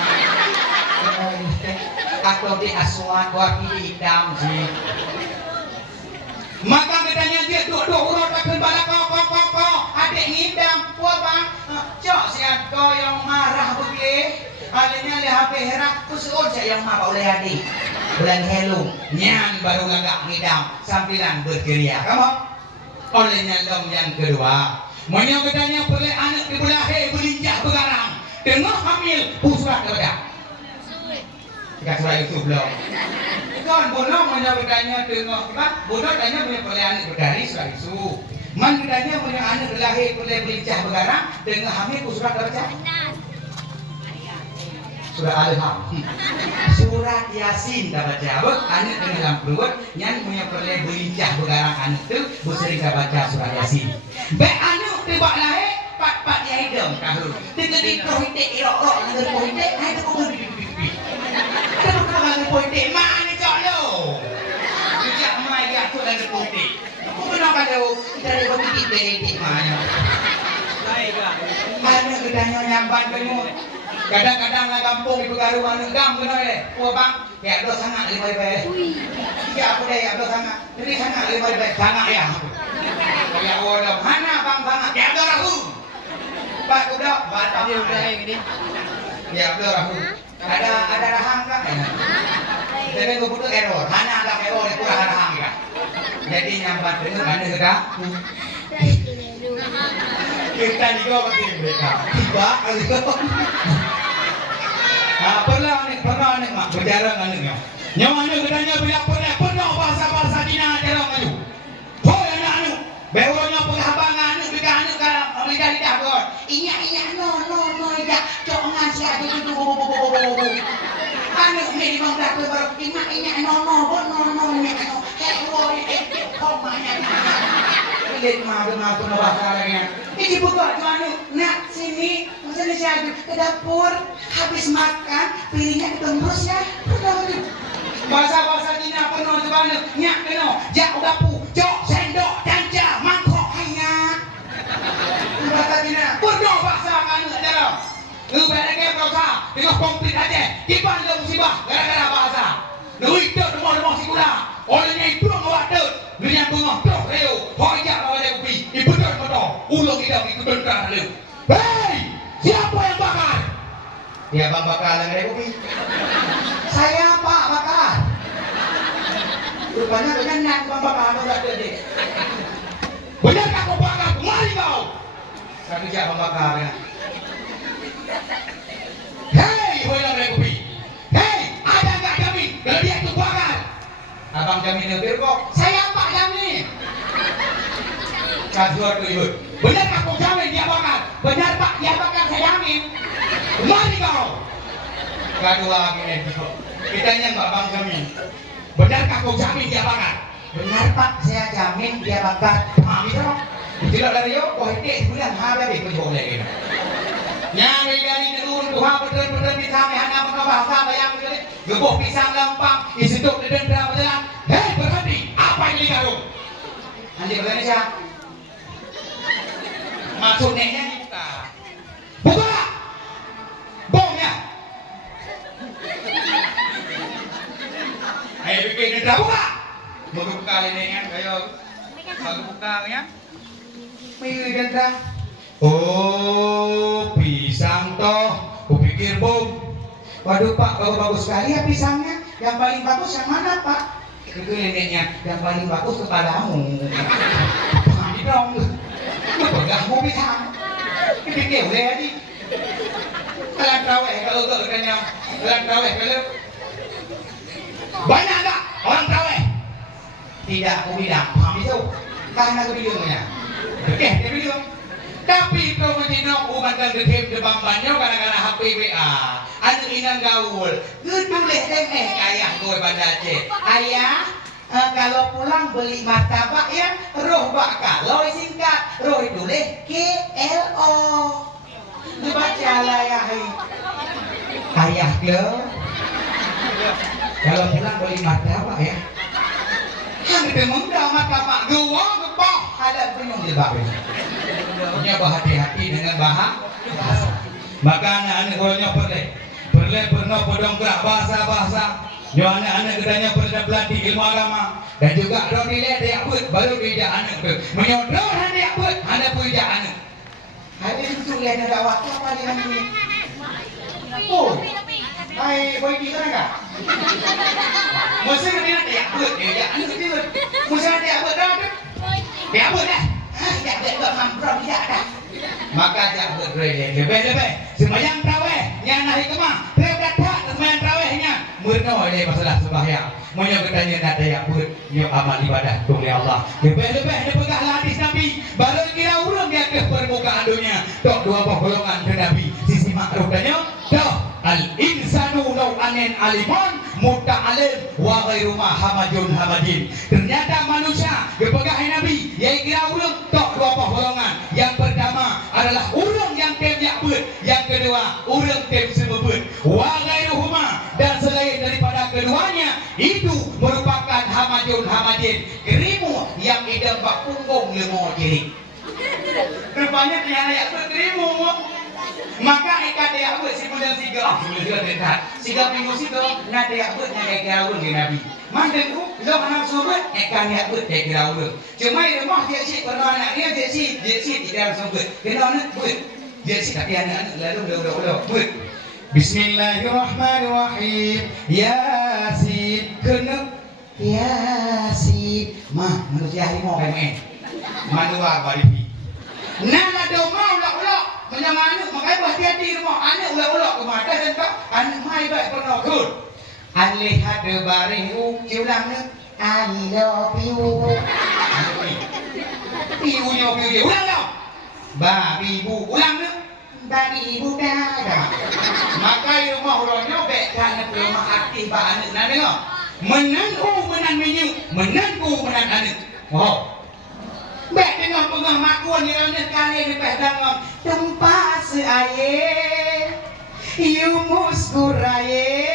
Aku di aswan, warna hitam sih. Maka katanya dia duk urut akan bala kau. Adik ngidam, puas bang. Cok siap kau yang marah begini. Adanya le HP herak, tu seorang saya yang marah oleh adik. Bulan helung, nyan baru lagak ngidam. Sambilan bergeria. Kamu? Olehnya lom yang kedua. Menyang katanya boleh anak dibelahi berlinjah begarang. Tengah hamil surat kepada. Jika surat itu belum. Kan bono menyang katanya tengah kan bono tanya punya boleh anak berdari surat itu. Man katanya punya anak belahi boleh berlinjah begarang tengah hamil surat kepada. Surat Al-Ham. Surat Yasin dah baca. Abang anak dengan dalam perut yang punya boleh berlinjah begarang anak tu bersering baca surat Yasin. Baik anak tiba lahir pat yang hidung tahu. Tiga hitik irok-irok dengan pohitik, hai tu pun pipi. Ada perkara dengan pohitik mana cak lo? Sejak mai ya tu dengan pohitik. Aku kena kada kita ada pohitik beretik mana. Baiklah. Mana kedanya nyamban kamu. Kadang-kadang lah kampung ibu garu mana gam kena le. Puas bang, ya do sangat lebih. Ya apa deh ya do sangat. Jadi sangat lebih sangat ya. Ya Allah, mana bang sangat? Ya do rahu. Pak udah, batal dia udah ini. Ya do rahu. Ada rahang kan? Tapi gue butuh error. Mana ada error itu rahang ya. Jadi nyambat dengan mana sudah? Kita juga masih mereka. Tiba kali itu. Pernah nih mak berjarang anaknya. Nyawanya katanya bila pernah bahasa Cina jarang maju. Oh anak anu, bewonya penghabangan anu bika anu kalau lidah gon. Inya no ida. Cok Jangan si adik itu anu ni bang dah berkina ini nono lihat madu bahasanya ini buka anu nak sini maksudnya si adik ke dapur habis makan piringnya ditembus ya bahasa Cina penuh tu mana nyak kena jak dapur jok sendok danca mangkok hanya bahasa Cina penuh bahasa anu dalam lu berada kau sah dengan komplit aja kipan dia musibah gara-gara bahasa lu itu demor sikula olehnya itu ngawat tu lu yang bengah tu reo hojak bawa dia kopi ibu tu betul ulung kita ikut tentang lu hei siapa yang bakar dia bang bakar dengan dia kopi saya pak bakar rupanya dengan bang bakar tu tak ada benarkah kau bakar kemari kau satu jak bang bakar ya hei hoilang dari kopi hei ada enggak jamin kalau dia itu bakar abang jamin lebih kok saya pak jamin kasuar tu ibu benarkah kau jamin dia bakar benar pak dia bakar saya jamin kemari kau kedua gini kita yang abang jamin benarkah kau jamin dia bakar benar pak saya jamin dia bakar mami dong tidak dari yo kau ini bulan hari ini kau boleh gitu nyari dari turun Tuhan betul-betul pisang hanya bahasa bayang sekali gebuk pisang lempang isiduk di dendera berjalan hei berhenti apa yang digarung nanti bertanya siapa maksudnya kita buka bomnya ayo bikin dendera buka mau buka ini kan ayo mau buka ya pilih dendera. Oh, pisang toh. Kupikir bom. Waduh Pak, bagus sekali ya pisangnya. Yang paling bagus yang mana Pak? Itu neneknya. Yang paling bagus kepadamu. Pahami dong. Pegahmu pisang. Pikir boleh tadi. Kalian terawih kalau untuk rekannya. Kalian terawih kalau. Banyak tak orang terawih? Tidak, aku bilang. Pahami tu. Karena aku bilangnya. Oke, dia bilang. Tapi kemudian umat dan retip de bambanyo kadang-kadang HP WA. Anu inang gaul. Geduleh demeh ayah gue bandace. Ayah, kalau pulang beli martabak ya, roh bakal. Loh singkat, roh duleh KLO. Lu baca lah ya. Ayah ke. Kalau pulang beli martabak ya. Hang demeng dah martabak gua gebah ada penyung di bawah. Punya berhati-hati dengan bahasa. Maka anak-anak orangnya perle pernah berdongkrak bahasa-bahasa. Yo anak-anak kedanya pernah berlatih ilmu agama dan juga ro nilai dia buat baru dia anak tu. Menyodor dia buat ada puja anak. Hari itu lihat ada waktu apa dia ni. Oh. Hai, boy di sana enggak? Mesti dia buat dia anak itu. Mesti dia buat dah. Dia buat dah. Tidak ada mampu tidak ada. Maka tak berrelay lebih sembahyang tarawih yang nahi kemah terdapat sembahyang tarawihnya murno ini masalah sembahyang menyok bertanya nak daya buat nyok amal ibadah oleh Allah lebih dia pegang hadis Nabi baru kira urang dia ke permukaan dunia tok dua golongan ke Nabi sisi makruh tanya dah al insanu nau'anin aliman muta'alim wa ghairu hamajun hamadin. Ternyata manusia kepegang Nabi yang kira urang tok dua golongan. Yang pertama adalah urang yang tem yakbut, yang kedua urang tem semebut. Wa ghairu dan selain daripada keduanya itu merupakan hamajun hamadin. Kerimu yang idam bak punggung lemo diri. Rupanya tiada yang berkerimu. Maka ikat dia buat si bulan siga dekat siga minggu siga nak dia buat nak kira urang di Nabi mandeng tu lo anak sobat ikan dia buat dia kira urang cuma rumah dia si pernah anak dia si tidak sobat kena nak buat dia si tapi anak lalu buat Bismillahirrahmanirrahim Yasin kena Yasin mah manusia harimau kayak manua baripi nana doma ulak menyamanya makanya berhati-hati rumah anak ulak-ulak ke mata dan tak anak mai baik pernah good alih ada bariu ciulang ni I love you ibunya piu ulang tau babi ibu ulang ni babi ibu dah Pai rumah ulonyo bek kan rumah aktif ba anak na dengar. Menan menan minyu, menan menan anak. Wow. Bek dengar pengah makuan ni orang kali ni peh dangon tempat seaye yumus kuraye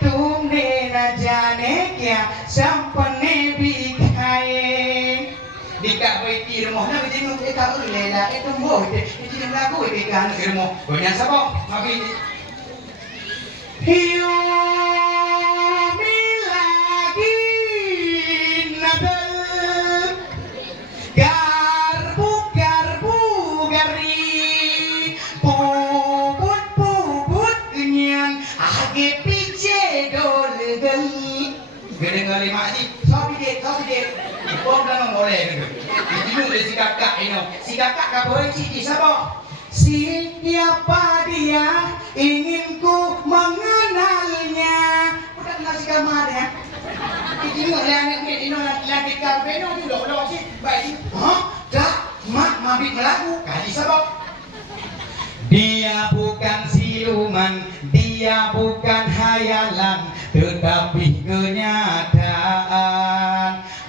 tumne na jane kya sampane bikaye dikak baiti rumah na bijing ke ka ulela itu boh de bijing lagu de kan rumah banyak sabo mabi hiu milagi nadal garbu gari puput kenyan age pice dolgal gede ngali maji sabi de bom dan boleh gitu itu si kakak ini si kakak kaboy cici sabo siapa dia inginku mengenalnya udah ngasih kamar ya ini nggak lihat ini lagi kafe ini udah sih baik hah dah mak mabit melaku kasih sabab dia bukan siluman dia bukan hayalan tetapi kenyataan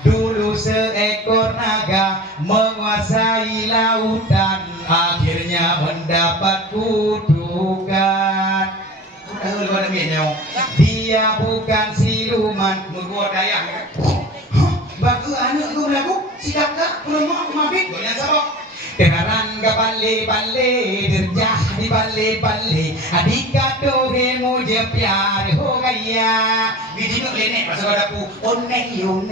dulu seekor naga menguasai lautan akhirnya mendapat kutukan dia bukan siluman membuat daya bagus anak lu lagu si kakak rumah mabit banyak sabok Kenaran ka palle dirjah di palle adik kato he mujhe pyar ho gaya biji no lene pasal daku onneyo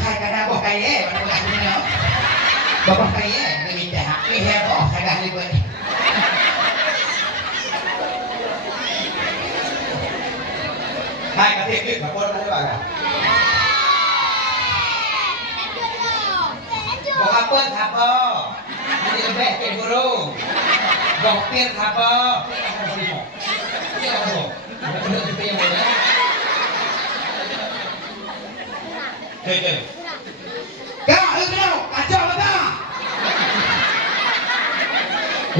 hai kada bo kaye mana lah ni no bapak kaye ni minta hak ni he bo kada libet hai kata ikut bapak dah lewat kan Bok apa apa? Ini lebih ke burung. Bok pir apa? Kau itu kacau betul.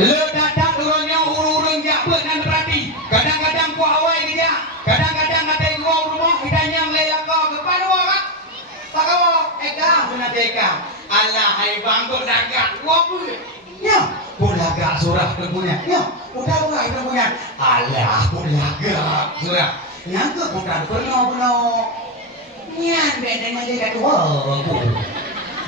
Ledakan urangnya urung jak benan berarti. Kadang-kadang ku awai dia. Kadang-kadang kata gua rumah kita yang leyak kau depan rumah kan? Tak kau eka guna eka. Allah hai bangko dagat wapu ya pulaga surah punya ya udah itu punya Allah pulaga surah yang ke bukan penuh nyan bedeng aja kat wapu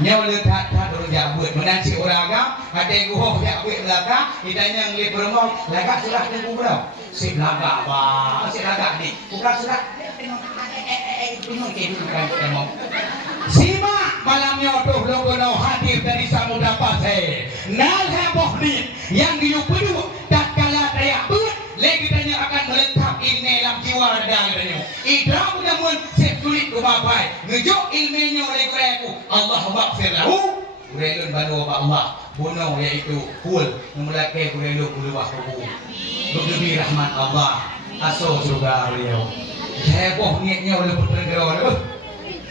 nyaw letak dulu jabut menansi uragam ada gua jak buat belaka hidayah yang bermau laga surah tu bro si laga ba si laga ni bukan surah bingung ke bukan emang simak malamnya tuh logono hadir dari Samudra Pasir nal heboh ni yang diupedu tatkala daya ber lagi tanya akan meletak ilmu dalam jiwa radangnya idra mudamun setulit kumapai ngejuk ilmunya oleh kureku Allah maghfir lahu kurelun banu Allah bunuh yaitu kul memulake kurelu kuluwah kubu bergebi rahmat Allah aso surga beliau heboh niatnya oleh putra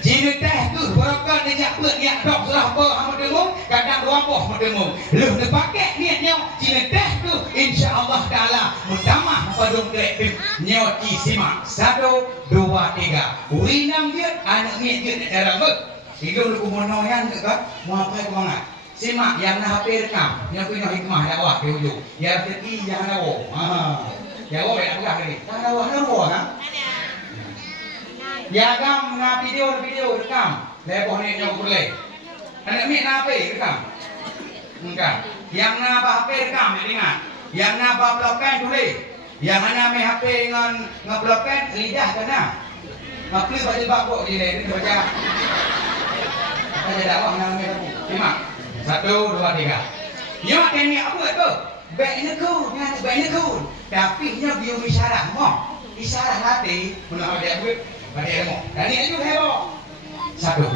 jini teh tu berapa dia buat niat dok surah apa amat dengung kadang dua boh amat dengung lu nak pakai niatnya jini teh tu insyaallah taala mutamah padung kreatif nyot isimak 1 2 3 urinam dia anak niat dia cara ber hidup lu kumonoyan dekat mau apa ke mana simak yang nak HP rekam yang punya hikmah dakwah di ujung yang ketiga yang dakwah dakwah ya apa lagi dakwah ha ya gam na video rekam leboh ni nyok boleh anak mi na HP rekam enggak yang na HP rekam ingat yang na blokan tulis yang ana me HP dengan ngeblokan lidah kana makli baju bakok di ni baca ada dakwah na me aku simak 1 2 3 nyo teni apa tu baiknya ku tapi nya bio isyarat mo isyarat hati mun ada duit pada ilmu. Dan ini juga heboh. 1.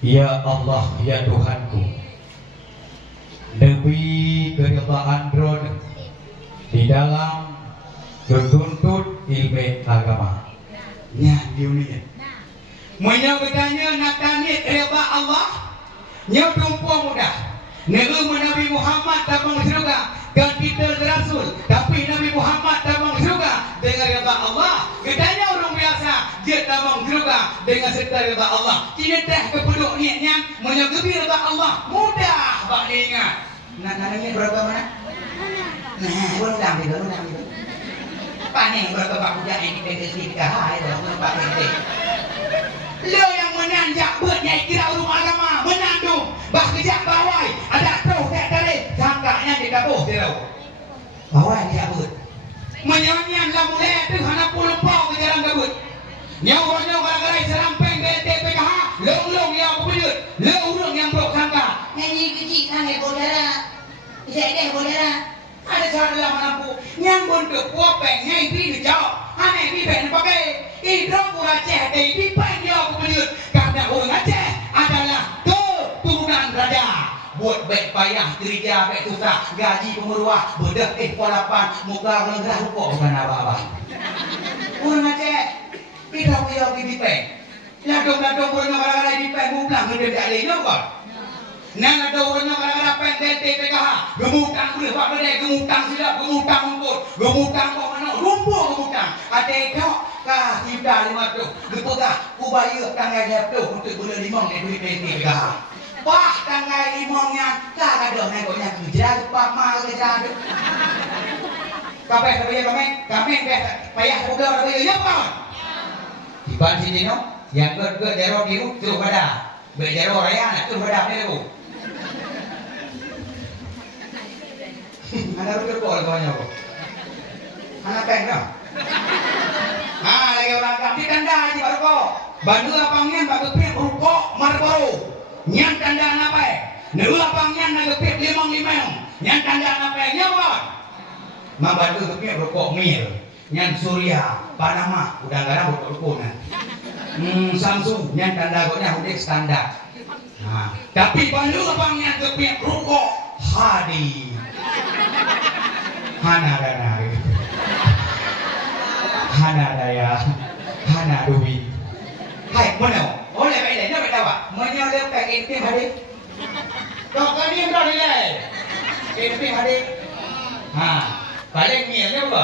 Ya Allah, ya Tuhanku. Demi keridhaan drone di dalam bertuntut ilmu agama. Nya dunia. Menyebutnya natanit reba Allah. Nya tumpu mudah. Nabi Muhammad tabang surga kan kita rasul, tapi Nabi Muhammad tabang surga dengan redha Allah. Katanya orang biasa dia tabang surga dengan serta redha Allah. Ini teh kepeduk niatnya menyegebi redha Allah. Mudah bak diingat. Nak berapa mana? Nah, ulang di dulu. Panen berapa bak budak yang kita hai dalam bak ini. Lo yang menanjak buatnya kira rumah agama menandung bah kejak bawai ada terus tak tarik sangkanya di kabuh tirau bawai dia buat menyanyian lamu le tu hana pulung pau ke jalan kabut nyawa gara-gara serampeng BT PKH long yang bujut lo urang yang brok sangka nyanyi kecil sangai bodara saya bodara ada cara dalam mampu yang bentuk popeng nyai pi dijawab aneh pi ben pakai hidrong Aceh dari di panjang kemudian karena orang Aceh adalah keturunan raja buat baik payah kerja baik susah gaji pemeruah bedah polapan muka lenggah rukuk bukan apa-apa orang Aceh kita punya di peng ladong orang gara-gara di peng bukan ngedek alihnya bukan nah ada orang gara-gara peng BT PKH gemutang boleh buat bedek gemutang silap gemutang mumput gemutang kok mana rumput gemutang ada itu kah tidak lima tu betul ubaya tanggal tu untuk bulan limang di duit BT PKH wah tanggal limangnya tak ada negoknya kerja pak mal kerja tu kapai kami payah buka apa ya pak di ban sini no yang ke jaro biru tu pada berjaro raya nak tu pada ni tu Anda rukuk kok kawannya kok. Anak peng dah. Lagi orang kami tanda aja baru kok. Bandu lapangnya bagus pip rukuk marbaru. Nyang tanda apa? Nelu lapangnya naga pip limang. Nyang tanda apa? Nyawa. Mabandu pip rukuk mil. Nyang Surya, Panama, udah garam rukuk nah. Samsung nyang tanda koknya udah standar. Nah, tapi bandu lapangnya pip rukuk Hadi. Hana daya, Hana duwi. Hai, mana? Oleh baik dah, nak tahu? Menyoleh pakai intim hari. Kau kan ni berani leh. Intim hari. Paling ni ada apa?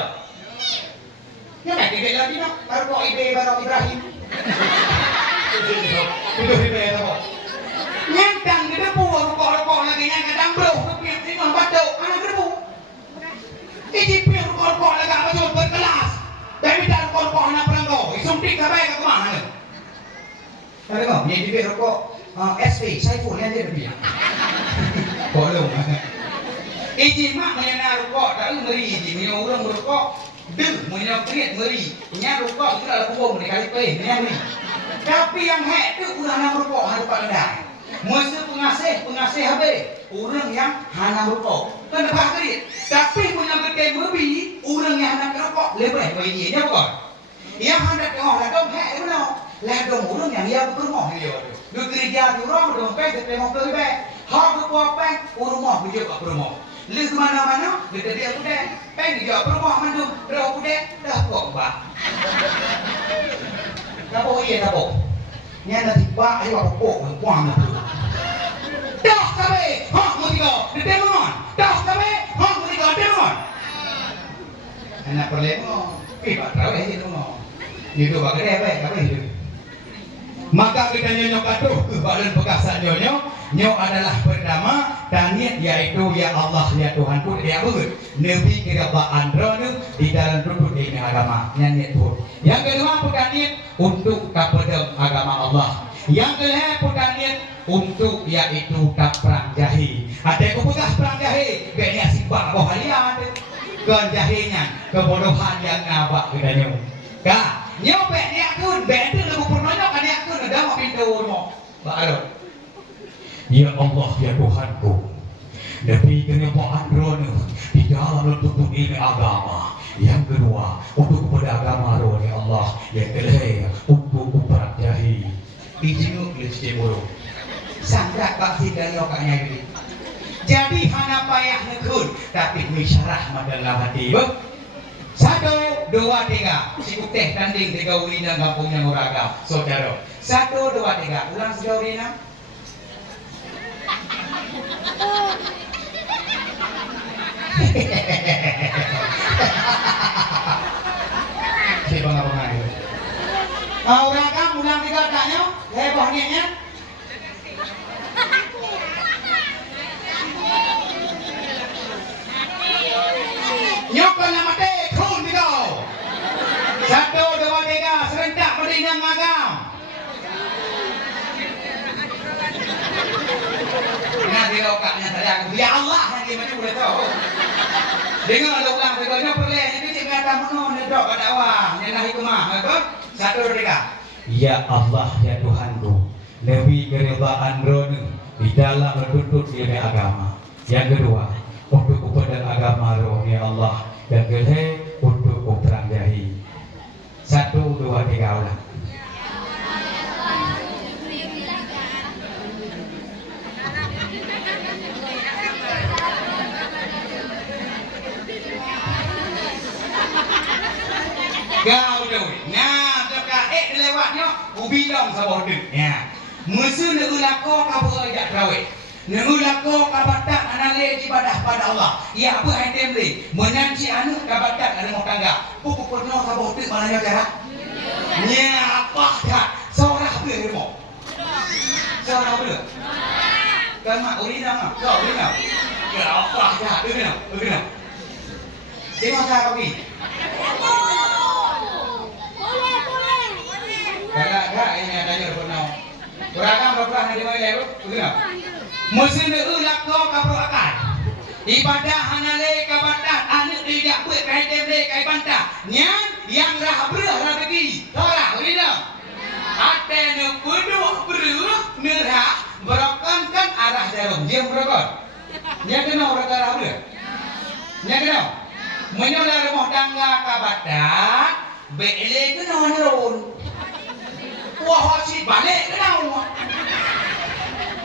Ni nak tidur lagi nak? Baru kau baru Ibrahim. Tidur apa? Nyantang kita rokok lagi yang kadang bro, tapi yang terima batuk, anak gerbu. Iji piur rokok lagi apa tu berkelas. Tapi tak rokok anak perangko, suntik sampai ke mana? Tapi kau, ni piur rokok SV, Saiful yang dia lebih. Bolong. Iji mak menyana rokok, tak ngeri iji menyana orang rokok, deng menyana kriat ngeri. Menyana rokok itu adalah kubur kali pe, menyana ngeri. Tapi yang hek tu udah nak rokok harus pandai. Masa pengasih habis orang yang hana rokok kena bakrit tapi punya gede mebi orang yang hana rokok lebih baik dia bukan yang hana tengok ladong hek mana ladong orang yang dia berumah dia tu kerja di rumah dong pe tengok ke be ha rokok pe rumah dia buat berumah lu ke mana-mana dia dia udah pe dia berumah mandum dah udah dah kok ba apa iya apa nya nanti ba ayo apa kok kuang dah sampai hak mutiga detemon dah sampai hak mutiga detemon anak perlemo pipa trawe itu mo itu bagade apa itu maka kita nyonyok atuh ke badan bekasa nyonyo adalah pertama tanya yaitu ya Allah ya Tuhanku dia beut nebi kira ba androne di dalam duduk di agama nyanyi itu yang kedua pertanyaan untuk kapedeng agama Allah yang kedua pertanyaan untuk yaitu perang jahi ada kuputah perang jahi gaya simbang bohalian kan jahinya kebodohan yang ngabak gedanya kah nyobe dia kun bente lagu purnanya kan dia kun ada mau pintu mo baru ya Allah ya Tuhanku Nabi kena mau androne di dalam tutup ini agama yang kedua untuk kepada agama ya Allah yang ketiga untuk perang jahi izinu listimuru sangka pak sidang yokanya ini jadi hana payah nekun tapi misyarah madalah hati 1, 2, 3 sikuk teh tanding 3 ulina kampungnya Muragam saudara 1, 2, 3 ulang 3 ulina Si bangga-bangga itu. Orang kan ulang tiga katanya, hebohnya. Nyokon nama teh, kun tiga. 1, 2, 3, serentak berdindang agam. Nah, dia okaknya tadi aku, ya Allah yang gimana boleh tahu. Dengar ada ulang tiga, perleh itu cik kata menon, dok pada awal, nyenah hikmah, apa? 1, 2, 3. Ya Allah, ya Tuhanku, lebih keridhaan rono di dalam bertuntut diri agama. Yang kedua, untuk kepada agama roh ya Allah. Yang ketiga, untuk perang jahi. 1, 2, 3 ulang. Gau doi. Nah, dekat lewatnya ubi dong sabodeng. Ya. Musuh negu lako kabu ajak rawe. Negu lako kabatak anale ibadah pada Allah. Ya apa item ni? Menanci anu kabatak ada mau tangga. Pupu penuh sabodeng mana cara? Ya apa kat? Seorang apa ni mau? Seorang apa? Kamu uri nama? Kau uri nama? Ya apa kat? Uri nama? Uri nama? Tengok saya kami. Kalau ada ini adanya benar. Beragam berapa hari mai lewu, begitu. Musim itu lakto kaproakan. Ibadah hanale kabatat anu tidak buat kai temle kai bantah. Nyan yang rah berah rabegi. Tora, begitu. Ate nu kudu berah nerah berokan kan arah jarum. Dia berokon. Nya kena orang arah berah. Nya kena. Menyola rumah tangga kabatat, bele kena nerun. Wah, si balik ke daun.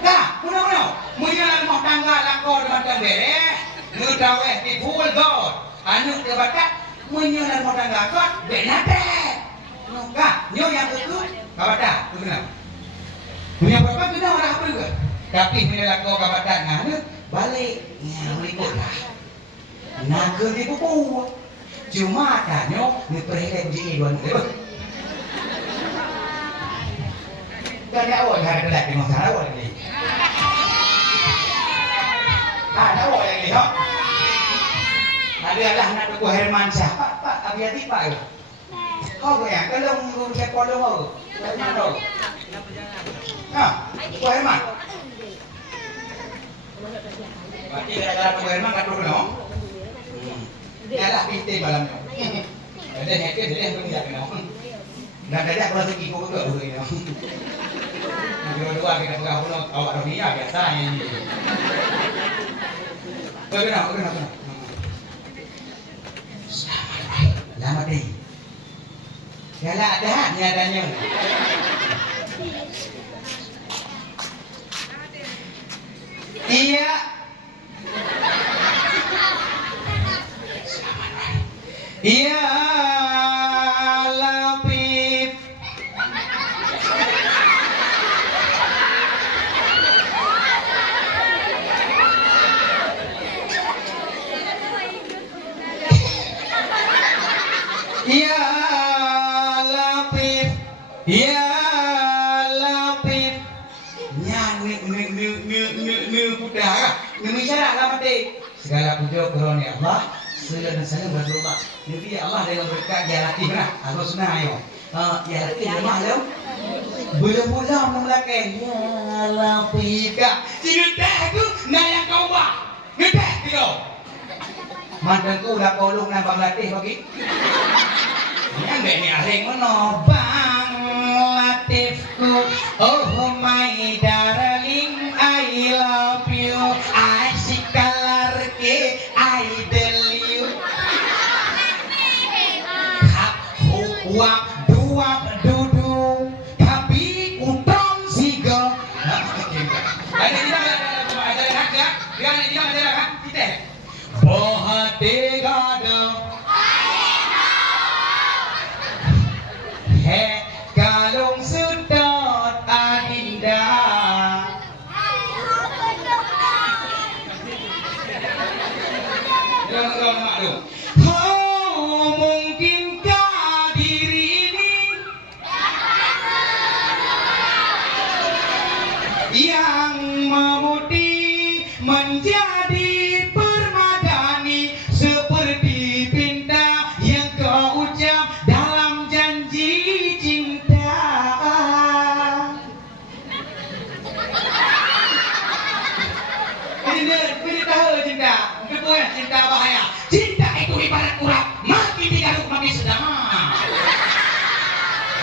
Nah, benar-benar. Menjalan rumah tangga lakor macam beres. Ngedaweh di full god. Anu kebatak. Menjalan rumah tangga kot. Benate. Nah, nyo yang itu. Kabatak. Benar. Punya berapa kena orang apa juga. Tapi menjalan lakor kabatak. Nah, anu balik. Ya, berikut lah. Nah, ke di buku. Cuma tanya. Ngeperhatikan di Iwan. Kan ada awal hari kelak di masa awal ni. Ada awal yang lihat. Ada lah nak aku Herman siapa? Pak, hati-hati Pak. Kau yang kalau ngurus sekolah kau, Herman tu. Ah, aku Herman. Berarti ada aku Herman kat rumah. Dia lah pintai malam tu. Ada hati dia yang punya kena. Dan ada kalau segi kau tu dulu ini. Dua-dua kita pegang pulau awak dunia biasa ini. Kenapa? Lama deh. Kalau ada ni adanya. Iya. Iya. Lapip. Ya Latif, ya Latif. Nya putara, ngemisara lah mati. Segala puja kerohani Allah, segala dan salam berdoa. Nabi Allah dengan berkat ya Latif lah. Aku sunnah ayo. Ya Latif lemah lem. Belum mula memelakai. Ya Latif kak. Cinta aku nak yang kau buat. Ngeteh kilo. Mantanku dah kolong nang Bangladesh bagi. Yang ni ahli mana Bang Latifku. Oh my darling, I love you. Asyik kalarke, I tell you. Hak huwak duwak dudu, tapi utang siga. Ada tidak ada hak ya? Dia tidak ada hak kita. Bahate gada. Hey.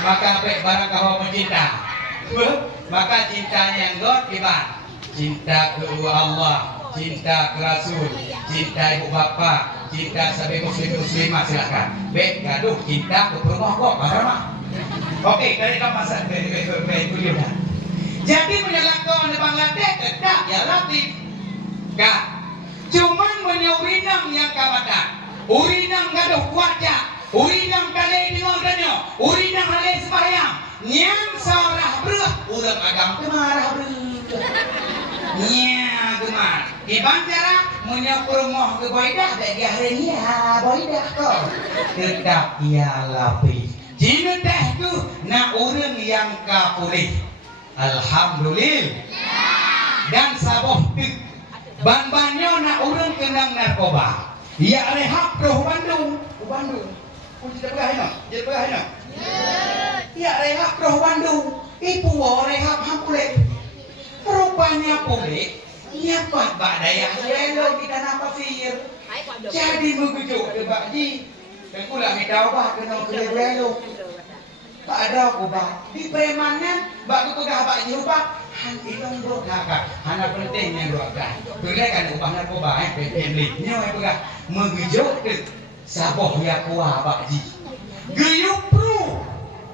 maka baik barang kau mencinta. Maka cintanya yang God iman. Cinta ke Allah, cinta ke Rasul, cinta ibu bapa, cinta sebagai muslimah silakan. Baik gaduh cinta ke rumah kok, apa? Oke, dari kamu masa kuliah. Jadi menyalahkan depan latih tetap ya latif. Kak, cuman menyurinang yang kamatan. Urinang gaduh wajah, urinang kali dengar danyo, urinang halai sembahyang. Nyang sarah berah, urang agam kemarah berah. Nya gemar. Iban cara menyapur moh ke boidah bagi hari ni boidah kau. Tetap ia lapi. Jika teh tu nak urang yang kapulih. Alhamdulillah. Dan saboh tu ban-banyo nak urang kenang narkoba. Ia rehab ke Bandung. Bandung. Kita pergi nak? Kita pergi nak? Ia rehab ke Bandung. Ibu rehab hampulih. Rupanya boleh nyapat bak daya lelo kita napa fir. Jadi mengujuk ke bakji. Dan pula minta ubah kena ke lelo. Tak ada ubah. Di premannya bak tu dah bakji ubah. Han ilong bro kakak. Hana pentingnya bro kakak. Bila kan ubah narkoba PPM nya pegah mengujuk ke saboh ya kuah bakji. Geyuk pro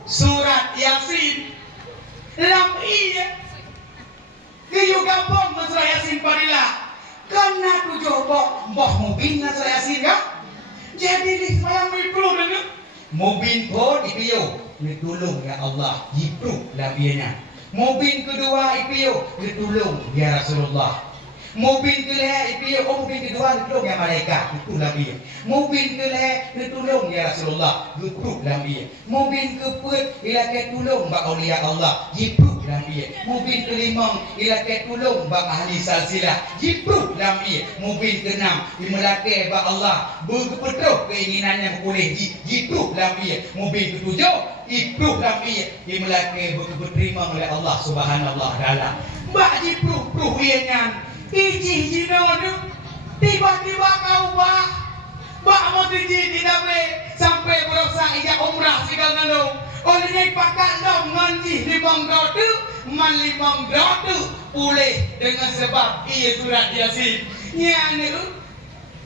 surat Yasin. Lam iya Kiyu gampang Nasra Yasin padila. Karena tujuh boh mubin Nasra Yasin kan? Jadi di semayang miplu dengan mubin po ipiyo ditulung ya Allah jipru labianya. Mubin kedua ipiyo ditulung ya Rasulullah. Mubin kelih ipiyo mubin kedua ditulung ya malaikat itu labianya. Mubin kelih ditulung ya Rasulullah jipru labianya. Mubin keempat ilakai tulung ba aulia Allah jipru lambiye. Mubin kelima ilakai tulung bang ahli silsilah jibruk lambiye. Mubin keenam dimelake bang Allah berpetruk keinginannya boleh jibruk lambiye. Mubin ketujuh jibruk lambiye dimelake berterima oleh Allah subhanallah taala. Mbak jibruk pruh ianya iji jinodu tiba-tiba kau mbak mau tiji tidak sampai berusaha ijak umrah sigal nandung. Oleh pakat dong nganji limang dotu, man limang dotu pulih dengan sebab ia surat Yasin. Nyane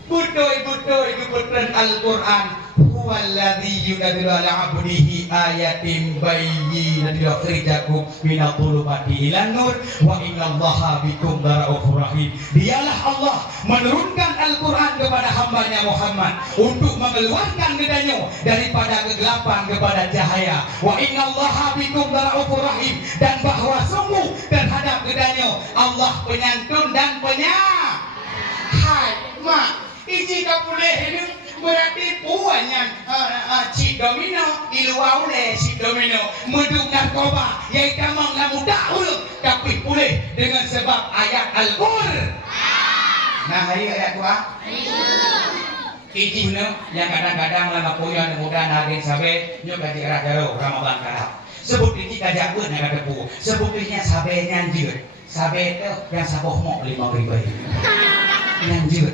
butoy kebetulan Al-Quran. Huwallazi yunadilu ala abdihi ayatim bayyinatin yukhrijakum minal dhulumati ilan nur wa innallaha bikum laraufur rahim. Dialah Allah menurunkan Al-Quran kepada hambanya Muhammad untuk mengeluarkan kedanyo daripada kegelapan kepada cahaya. Wa innallaha bikum laraufur rahim. Dan bahwa sungguh terhadap kedanyo Allah penyantun dan Hai mak, isi kau boleh hidup berarti puannya cik domino iluau le cik domino mendung narkoba yang kamang lamu dahul tapi pulih dengan sebab ayat Al-Qur'an. Nah hari ayat Quran iji yang kadang-kadang lama punya mudah naging sabe nyo kaji arah jaro Ramadan karap sebut iji kajak pun yang ada pu sebut ijinya sabe nyanjir sabe itu yang saboh mok 5.000 nyanjir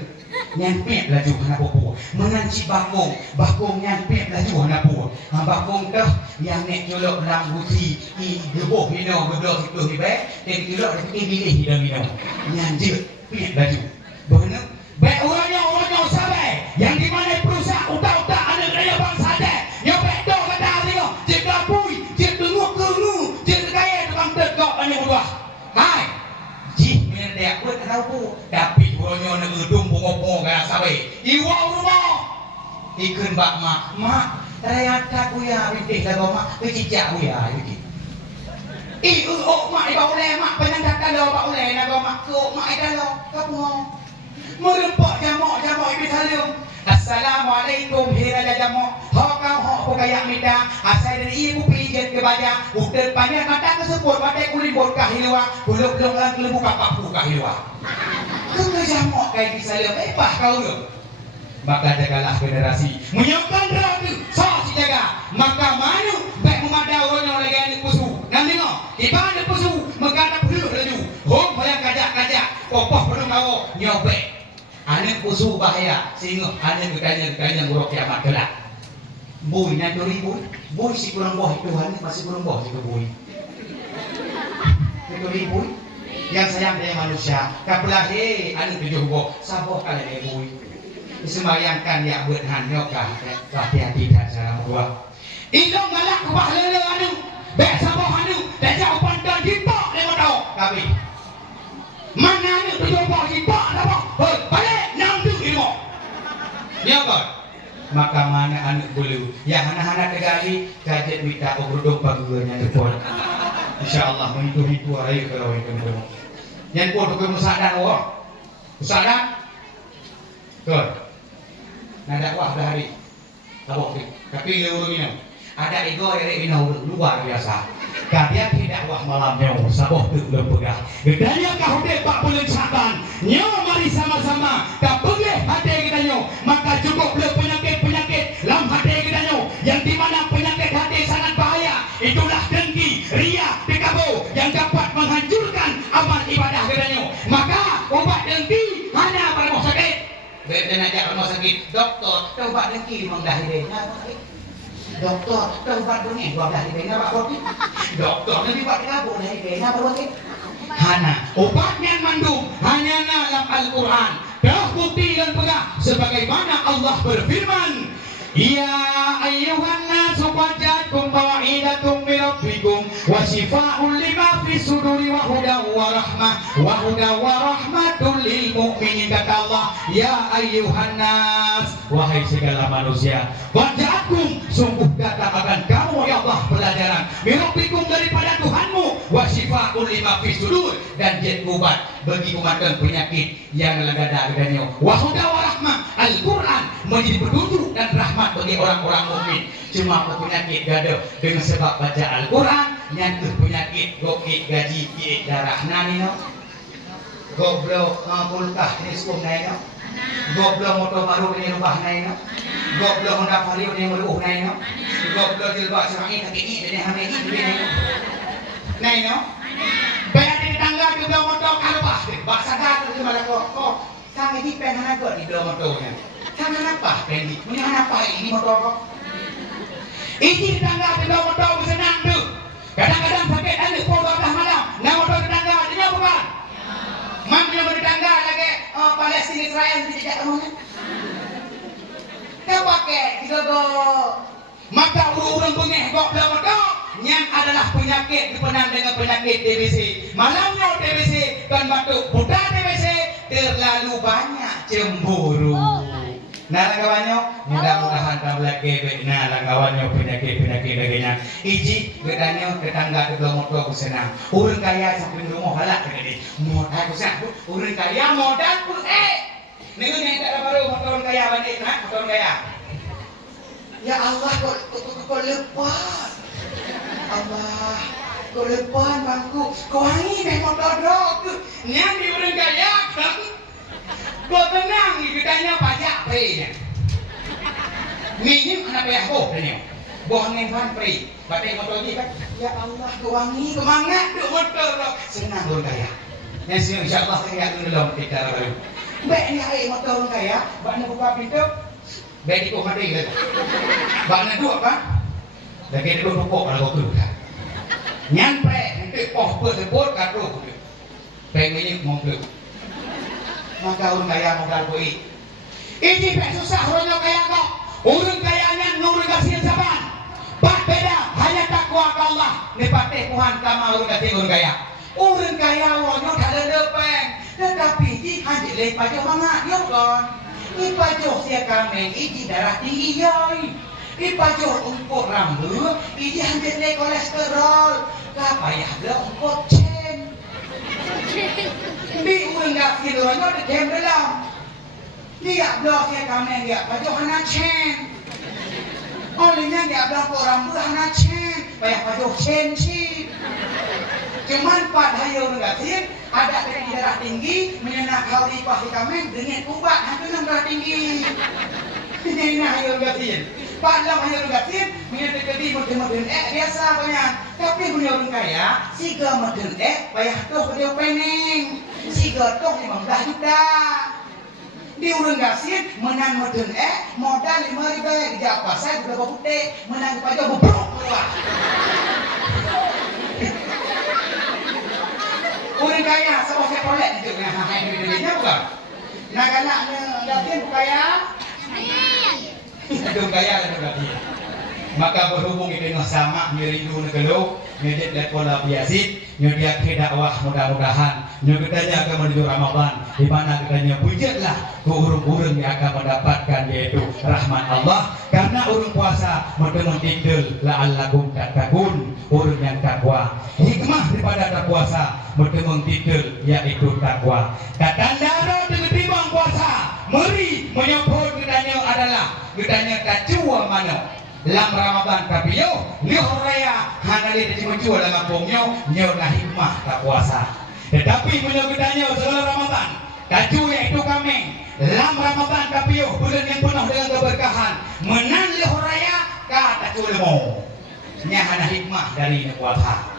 nyampe laju hana popo menanci bakung nyampe laju hana popo bakung teh yang nek jolok lam buti i geboh mino gedor itu hibe dan jolok de pilih hidang mino nyanjir pit laju bener baik orangnya sabai yang di mana perusahaan utak ada gaya bangsa deh yo bedo kata tengok jika pui jika tengok jika kaya tukang tegak ani buah hai ji mendak buat tahu tapi orangnya nak gedung bungo gaya sabai iwa rumah ikun bak mak rayat aku ya bintik lagu mak kecicak aku ya bintik mak iba uleh mak penyandakan lo bak uleh lagu mak ko mak ikan lo kapu merempak jamak ibu salam. Assalamualaikum hira jamak. Hok kayak minta asal dari ibu pijat ke baja. Udah banyak mata keseput mata kulit bot kahilwa. Belum lagi lembu kapaku kahilwa. Ke jamak kayak di salam. Bah kau tu. Maka jagalah generasi menyiapkan ragu. So si jaga. Maka manu baik memadau orang lagi anak pusu. Nanti no. Iba anak pusu mengkata puluh laju. Hom yang kajak. Kopoh penuh kau nyobek. Anak pusu bahaya sehingga anak kekayaan buruk kiamat kelak. Boy na duri boy. Boy si kurang boh Tuhan ni masih kurang boh juga boy. Duri boy. Yang sayang dari manusia. Kapelah anu tujuh boh. Saboh kali ni boy. Disemayangkan ya buat hanyok kah. Hati-hati dah cara gua. Ilong malak kubah lele anu. Bek saboh anu. Dan jauh pandang jipak lewat tau. Kami. Mana anu tujuh boh jipak saboh. Hei balik. Nang tu ilmu. Dia apa? Maka mana anak bulu yang anak-anak tegali kajet minta obrol paguanya tepol insyaallah itu ayo kalau itu yang pun ke musadan musadan good nada wah dah hari abok tapi lu minum ada ego dari minum luar biasa kalian tidak wah malamnya saboh tu lepegah gedanya kau dek 4 bulan Syaban nyo mari sama-sama ka pegeh hati kita nyo maka cukup le penyakit lam hati kita nyo yang di mana penyakit hati sangat bahaya itulah dengki ria dekabo yang dapat menghancurkan amal ibadah kita nyo maka obat dengki hanya pada rumah sakit beda aja rumah sakit doktor obat dengki memang dah hidupnya doktor, tempat bunyi, buat dari bena pak kopi. Doktor nanti buat kabur dari bena pak kopi. Hana, obatnya mandum hanya dalam Al-Quran. Dah bukti dan pegah sebagaimana Allah berfirman. Ya ayyuhan nasu qad ja'akum mau'idatun min rabbikum wa shifaa'un lima fi suduri wa hudan wa rahmatun lil mu'minin kata Allah ya ayyuhan nas wahai segala manusia qad ja'akum sungguh datang akan kamu ya Allah pelajaran min rabbikum daripada Tuhanmu wa shifaa'un lima fi sudur dan jet obat bagi umat penyakit yang lagada adanya wa hudan wa rahmah Al-Quran menjadi petunjuk dan rahmat bagi orang-orang mukmin. Cuma penyakit gada dengan sebab baca Al-Quran yang penyakit gokit gaji kiik darah nani no. Goblok pulkah ni sukum nai no. Goblok motor baru ni rubah nai no. Goblok Honda Vario ni meruh nai no. Goblok jilbab serangi kaki ni dan hamil ni nai no. Nai no. Bayar di tetangga juga motor kalubah. Bak sadar tu malah kok. Sang ini pengen agak di dalam motornya. Sang apa pengen? Punya apa ini motor kok? Ini tetangga di dalam motor bersenang tu. Kadang-kadang sakit ada pukul 12 malam. Nah motor tetangga dia bukan? Mam dia bertetangga lagi Palestina Israel tidak kamunya. Kau pakai digogo. Maka urung bengeh kok dalam motor. Yang adalah penyakit dipenang dengan penyakit TBC. Malamnya TBC kan batuk buta TBC terlalu banyak cemburu. Nah langgawannya mudah-mudahan tablet gebek. Nah langgawannya penyakit-penyakit dagingnya. Iji bedanya tetangga kedua motor senang. Urang kaya sampai rumah halak tadi. Modal ku senang. Urang kaya modal ku Nengen yang tak baru motor kaya balik nak motor kaya. Ya Allah kau lepas. Allah, kau lepas bangku. Kau hangi memang dodok. Yang di orang kaya kan? Kau tenang ni ditanya pajak pre-nya. Minim anak payah boh tanya. Boh ngefan pre. Batai motor ni kan? Ya Allah, kau hangi kemangat duk motor dok. Senang orang kaya. Yang sini insya-Allah saya akan dalam kita baru. Baik ni hari motor orang kaya, bakna buka pintu. Baik di kau mati gitu. Bakna dua apa? Lagi dulu rokok kalau tu dah. Nyampe nanti poh tersebut kado tu. Pengen mau tu. Maka orang kaya modal bui. Ini pek susah orang kaya kau. Orang kayanya nurul kasih saban. Pak beda hanya takwa ke Allah. Ni patih Tuhan kama orang kasih orang kaya. Orang kaya orangnya tak ada lepeng. Tetapi di hanya leh pajak mangat dia kan. Ni pajak sia kami ini darah tinggi yoi. Ipajok umpuk rambut, ini hampir naik kolesterol. Tak payah belah umpuk cen. Di urang gak filornya ada jam dalam. Dia belah saya kami dia pajok hana cen. Olehnya dia belah umpuk rambut hana cen. Payah pajok cen sih. Cuman pada orang gak sih ada darah tinggi menyenak hauri pasti kami dengan ubat hampir darah tinggi. Ini orang gak sih. Padahal hanya orang gatin, punya terjadi modern biasa banyak. Tapi punya orang kaya, siga modern payah tuh kerja peneng. Siga tuh 15 juta. Di urang gasin menang modern modal 5.000 di Jawa Pasar udah putih menang pajak bebrok keluar. Urang kaya sama saya polek itu nah duit-duitnya bukan. Nah kanaknya Datin kaya. Aduh kaya itu berarti. Maka berhubung dengan sama nyerindu negelo nyedek lepola biasit nyodia ke dakwah mudah-mudahan nyodanya akan menuju Ramadan di mana katanya bujatlah urung-urung yang akan mendapatkan yaitu rahmat Allah karena urung puasa mendemen tinggal la'allakum tattaqun urung yang takwa hikmah daripada puasa mendemen tinggal yaitu takwa katandaro dengan puasa meri menyebut katanya adalah katanya kacua mana lam Ramadan kapiyo liho raya hanali di menjual dalam kampungnya nyolah hikmah tak puasa tetapi menyebutnya segala Ramadan kaju yaitu kami lam Ramadan kapiyo bulan yang penuh dengan keberkahan menan liho raya kata culmo nyahana hikmah dari puasa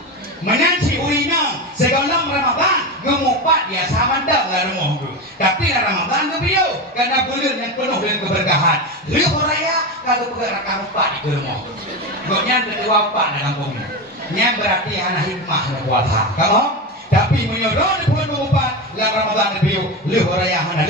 menanci urina segala Ramadan ngemupat dia sama dah rumah tu tapi Ramadan kebiyo karena bulan yang penuh dengan keberkahan liho raya kalau bergerak empat di rumah goknya kedua empat dalam kampung yang berarti hanya hikmah puasa kamu tapi menyodor di bulan empat dalam Ramadan kebiyo liho raya hanya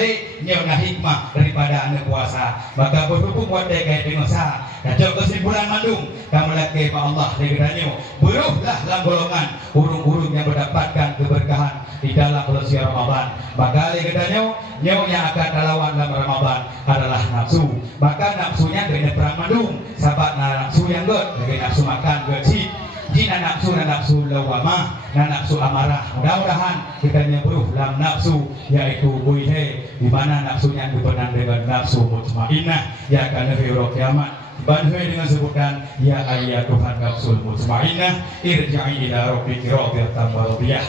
nyona hikmah daripada anda puasa maka berhubung wadai kaya di masa kacau kesimpulan mandung kamu lagi Pak Allah negerinya beruhlah dalam golongan urung-urung yang mendapatkan keberkahan di dalam bulan Ramadan maka negerinya nyawa yang akan terlawan dalam Ramadan adalah nafsu maka nafsunya dengan perang mandung sahabat nafsu yang good dengan nafsu makan gecik jina nafsu dan nafsu lawamah dan nafsu amarah mudah-mudahan kita nyebruh dalam nafsu yaitu buihe di mana nafsunya dipenang dengan nafsu mutmainnah ya akan hero kiamat banhoi dengan sebutan ya ayat Tuhan nafsul mutmainnah irja'i ila rabbiki radiyatan maradiyah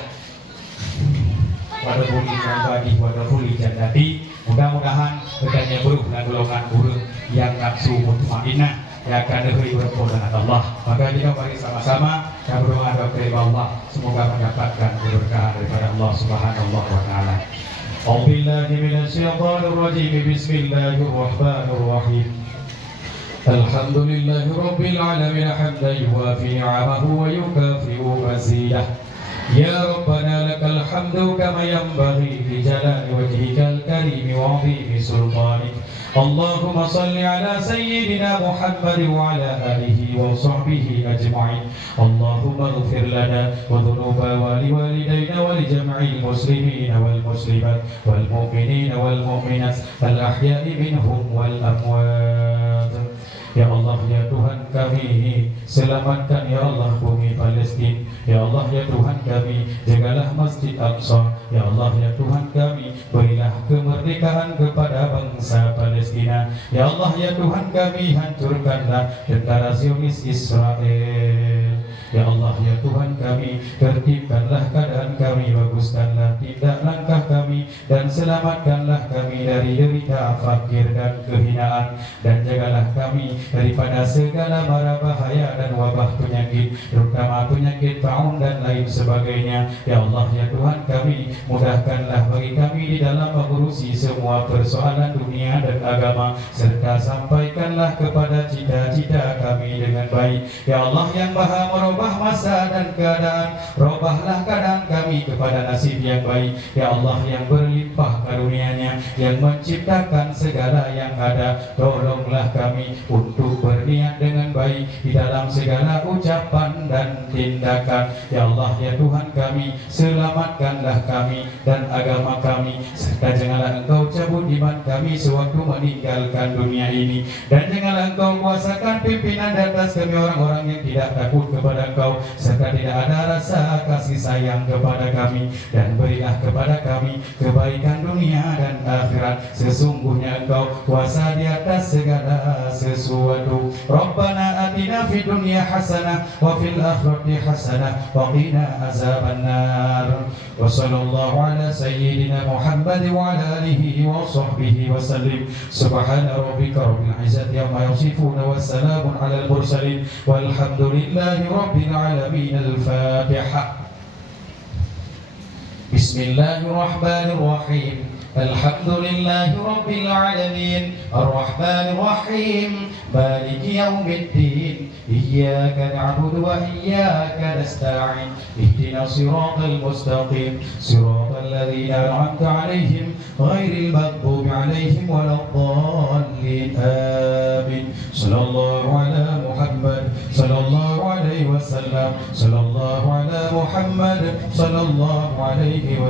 pada buli ibadi pada buli jannati mudah-mudahan kita nyebruh dan golongan buruk yang nafsu mutmainnah ya akan lebih berkumpul dengan Allah maka kita mari sama-sama kita berdoa kepada Allah semoga mendapatkan keberkahan daripada Allah Subhanahu wa taala. A'udzubillahi minasyaitonir rajim. Bismillahirrahmanirrahim. Alhamdulillahi rabbil alamin hamdan yuwafi ni'amahu wa yukafi'u mazidah. Ya Rabbana lakal hamdu kama yanbaghi li jalali wajhikal karim wa 'azimi sultanik. Allahumma salli ala sayyidina Muhammad wa ala alihi wa sahbihi ajma'in. Allahumma ighfir lana wa dhunuba wa liwalidayna wa li jami'il muslimina wal muslimat wal mu'minina wal mu'minat al ahya'i minhum wal amwat. Ya Allah ya Tuhan kami selamatkan ya Allah bumi Palestin ya Allah ya Tuhan kami jagalah Masjid Aqsa ya Allah ya Tuhan kami berilah kemerdekaan kepada bangsa Palestina ya Allah ya Tuhan kami hancurkanlah tentara Zionis Israel ya Allah ya Tuhan kami tertibkanlah keadaan kami baguskanlah tindak langkah kami dan selamatkanlah kami dari derita fakir dan kehinaan dan jagalah kami daripada segala mara bahaya dan wabah penyakit terutama penyakit taun dan lain sebagainya ya Allah ya Tuhan kami mudahkanlah bagi kami di dalam mengurusi semua persoalan dunia dan agama serta sampaikanlah kepada cita-cita kami dengan baik ya Allah yang maha merubah masa dan keadaan robahlah keadaan kami kepada nasib yang baik ya Allah yang berlimpah karunia-Nya yang menciptakan segala yang ada tolonglah kami untuk berniat dengan baik di dalam segala ucapan dan tindakan ya Allah ya Tuhan kami selamatkanlah kami dan agama kami serta janganlah Engkau cabut iman kami sewaktu meninggalkan dunia ini dan janganlah Engkau kuasakan pimpinan di atas kami orang-orang yang tidak takut kepada Engkau serta tidak ada rasa kasih sayang kepada kami dan berilah kepada kami kebaikan dunia dan akhirat sesungguhnya Engkau kuasa di atas segala sesuatu. Rabbana atina fid dunya hasanah wa fil akhirati hasanah wa qina azabannar wa sallallahu ala sayyidina Muhammad wa ala alihi wa sahbihi wa sallim subhana rabbika rabbil izzati amma yasifun wa salamun ala al mursalin walhamdulillahi rabbil alamin. Al-Fatihah. Bismillahirrahmanirrahim. الحمد لله رب العالمين الرحمن الرحيم مالك يوم الدين إياك نعبد وإياك نستعين اهدنا الصراط المستقيم صراط الذين أنعمت عليهم غير المغضوب عليهم ولا الضالين آمين صلى الله على محمد صلى الله عليه وسلم صلى الله على محمد صلى الله عليه وسلم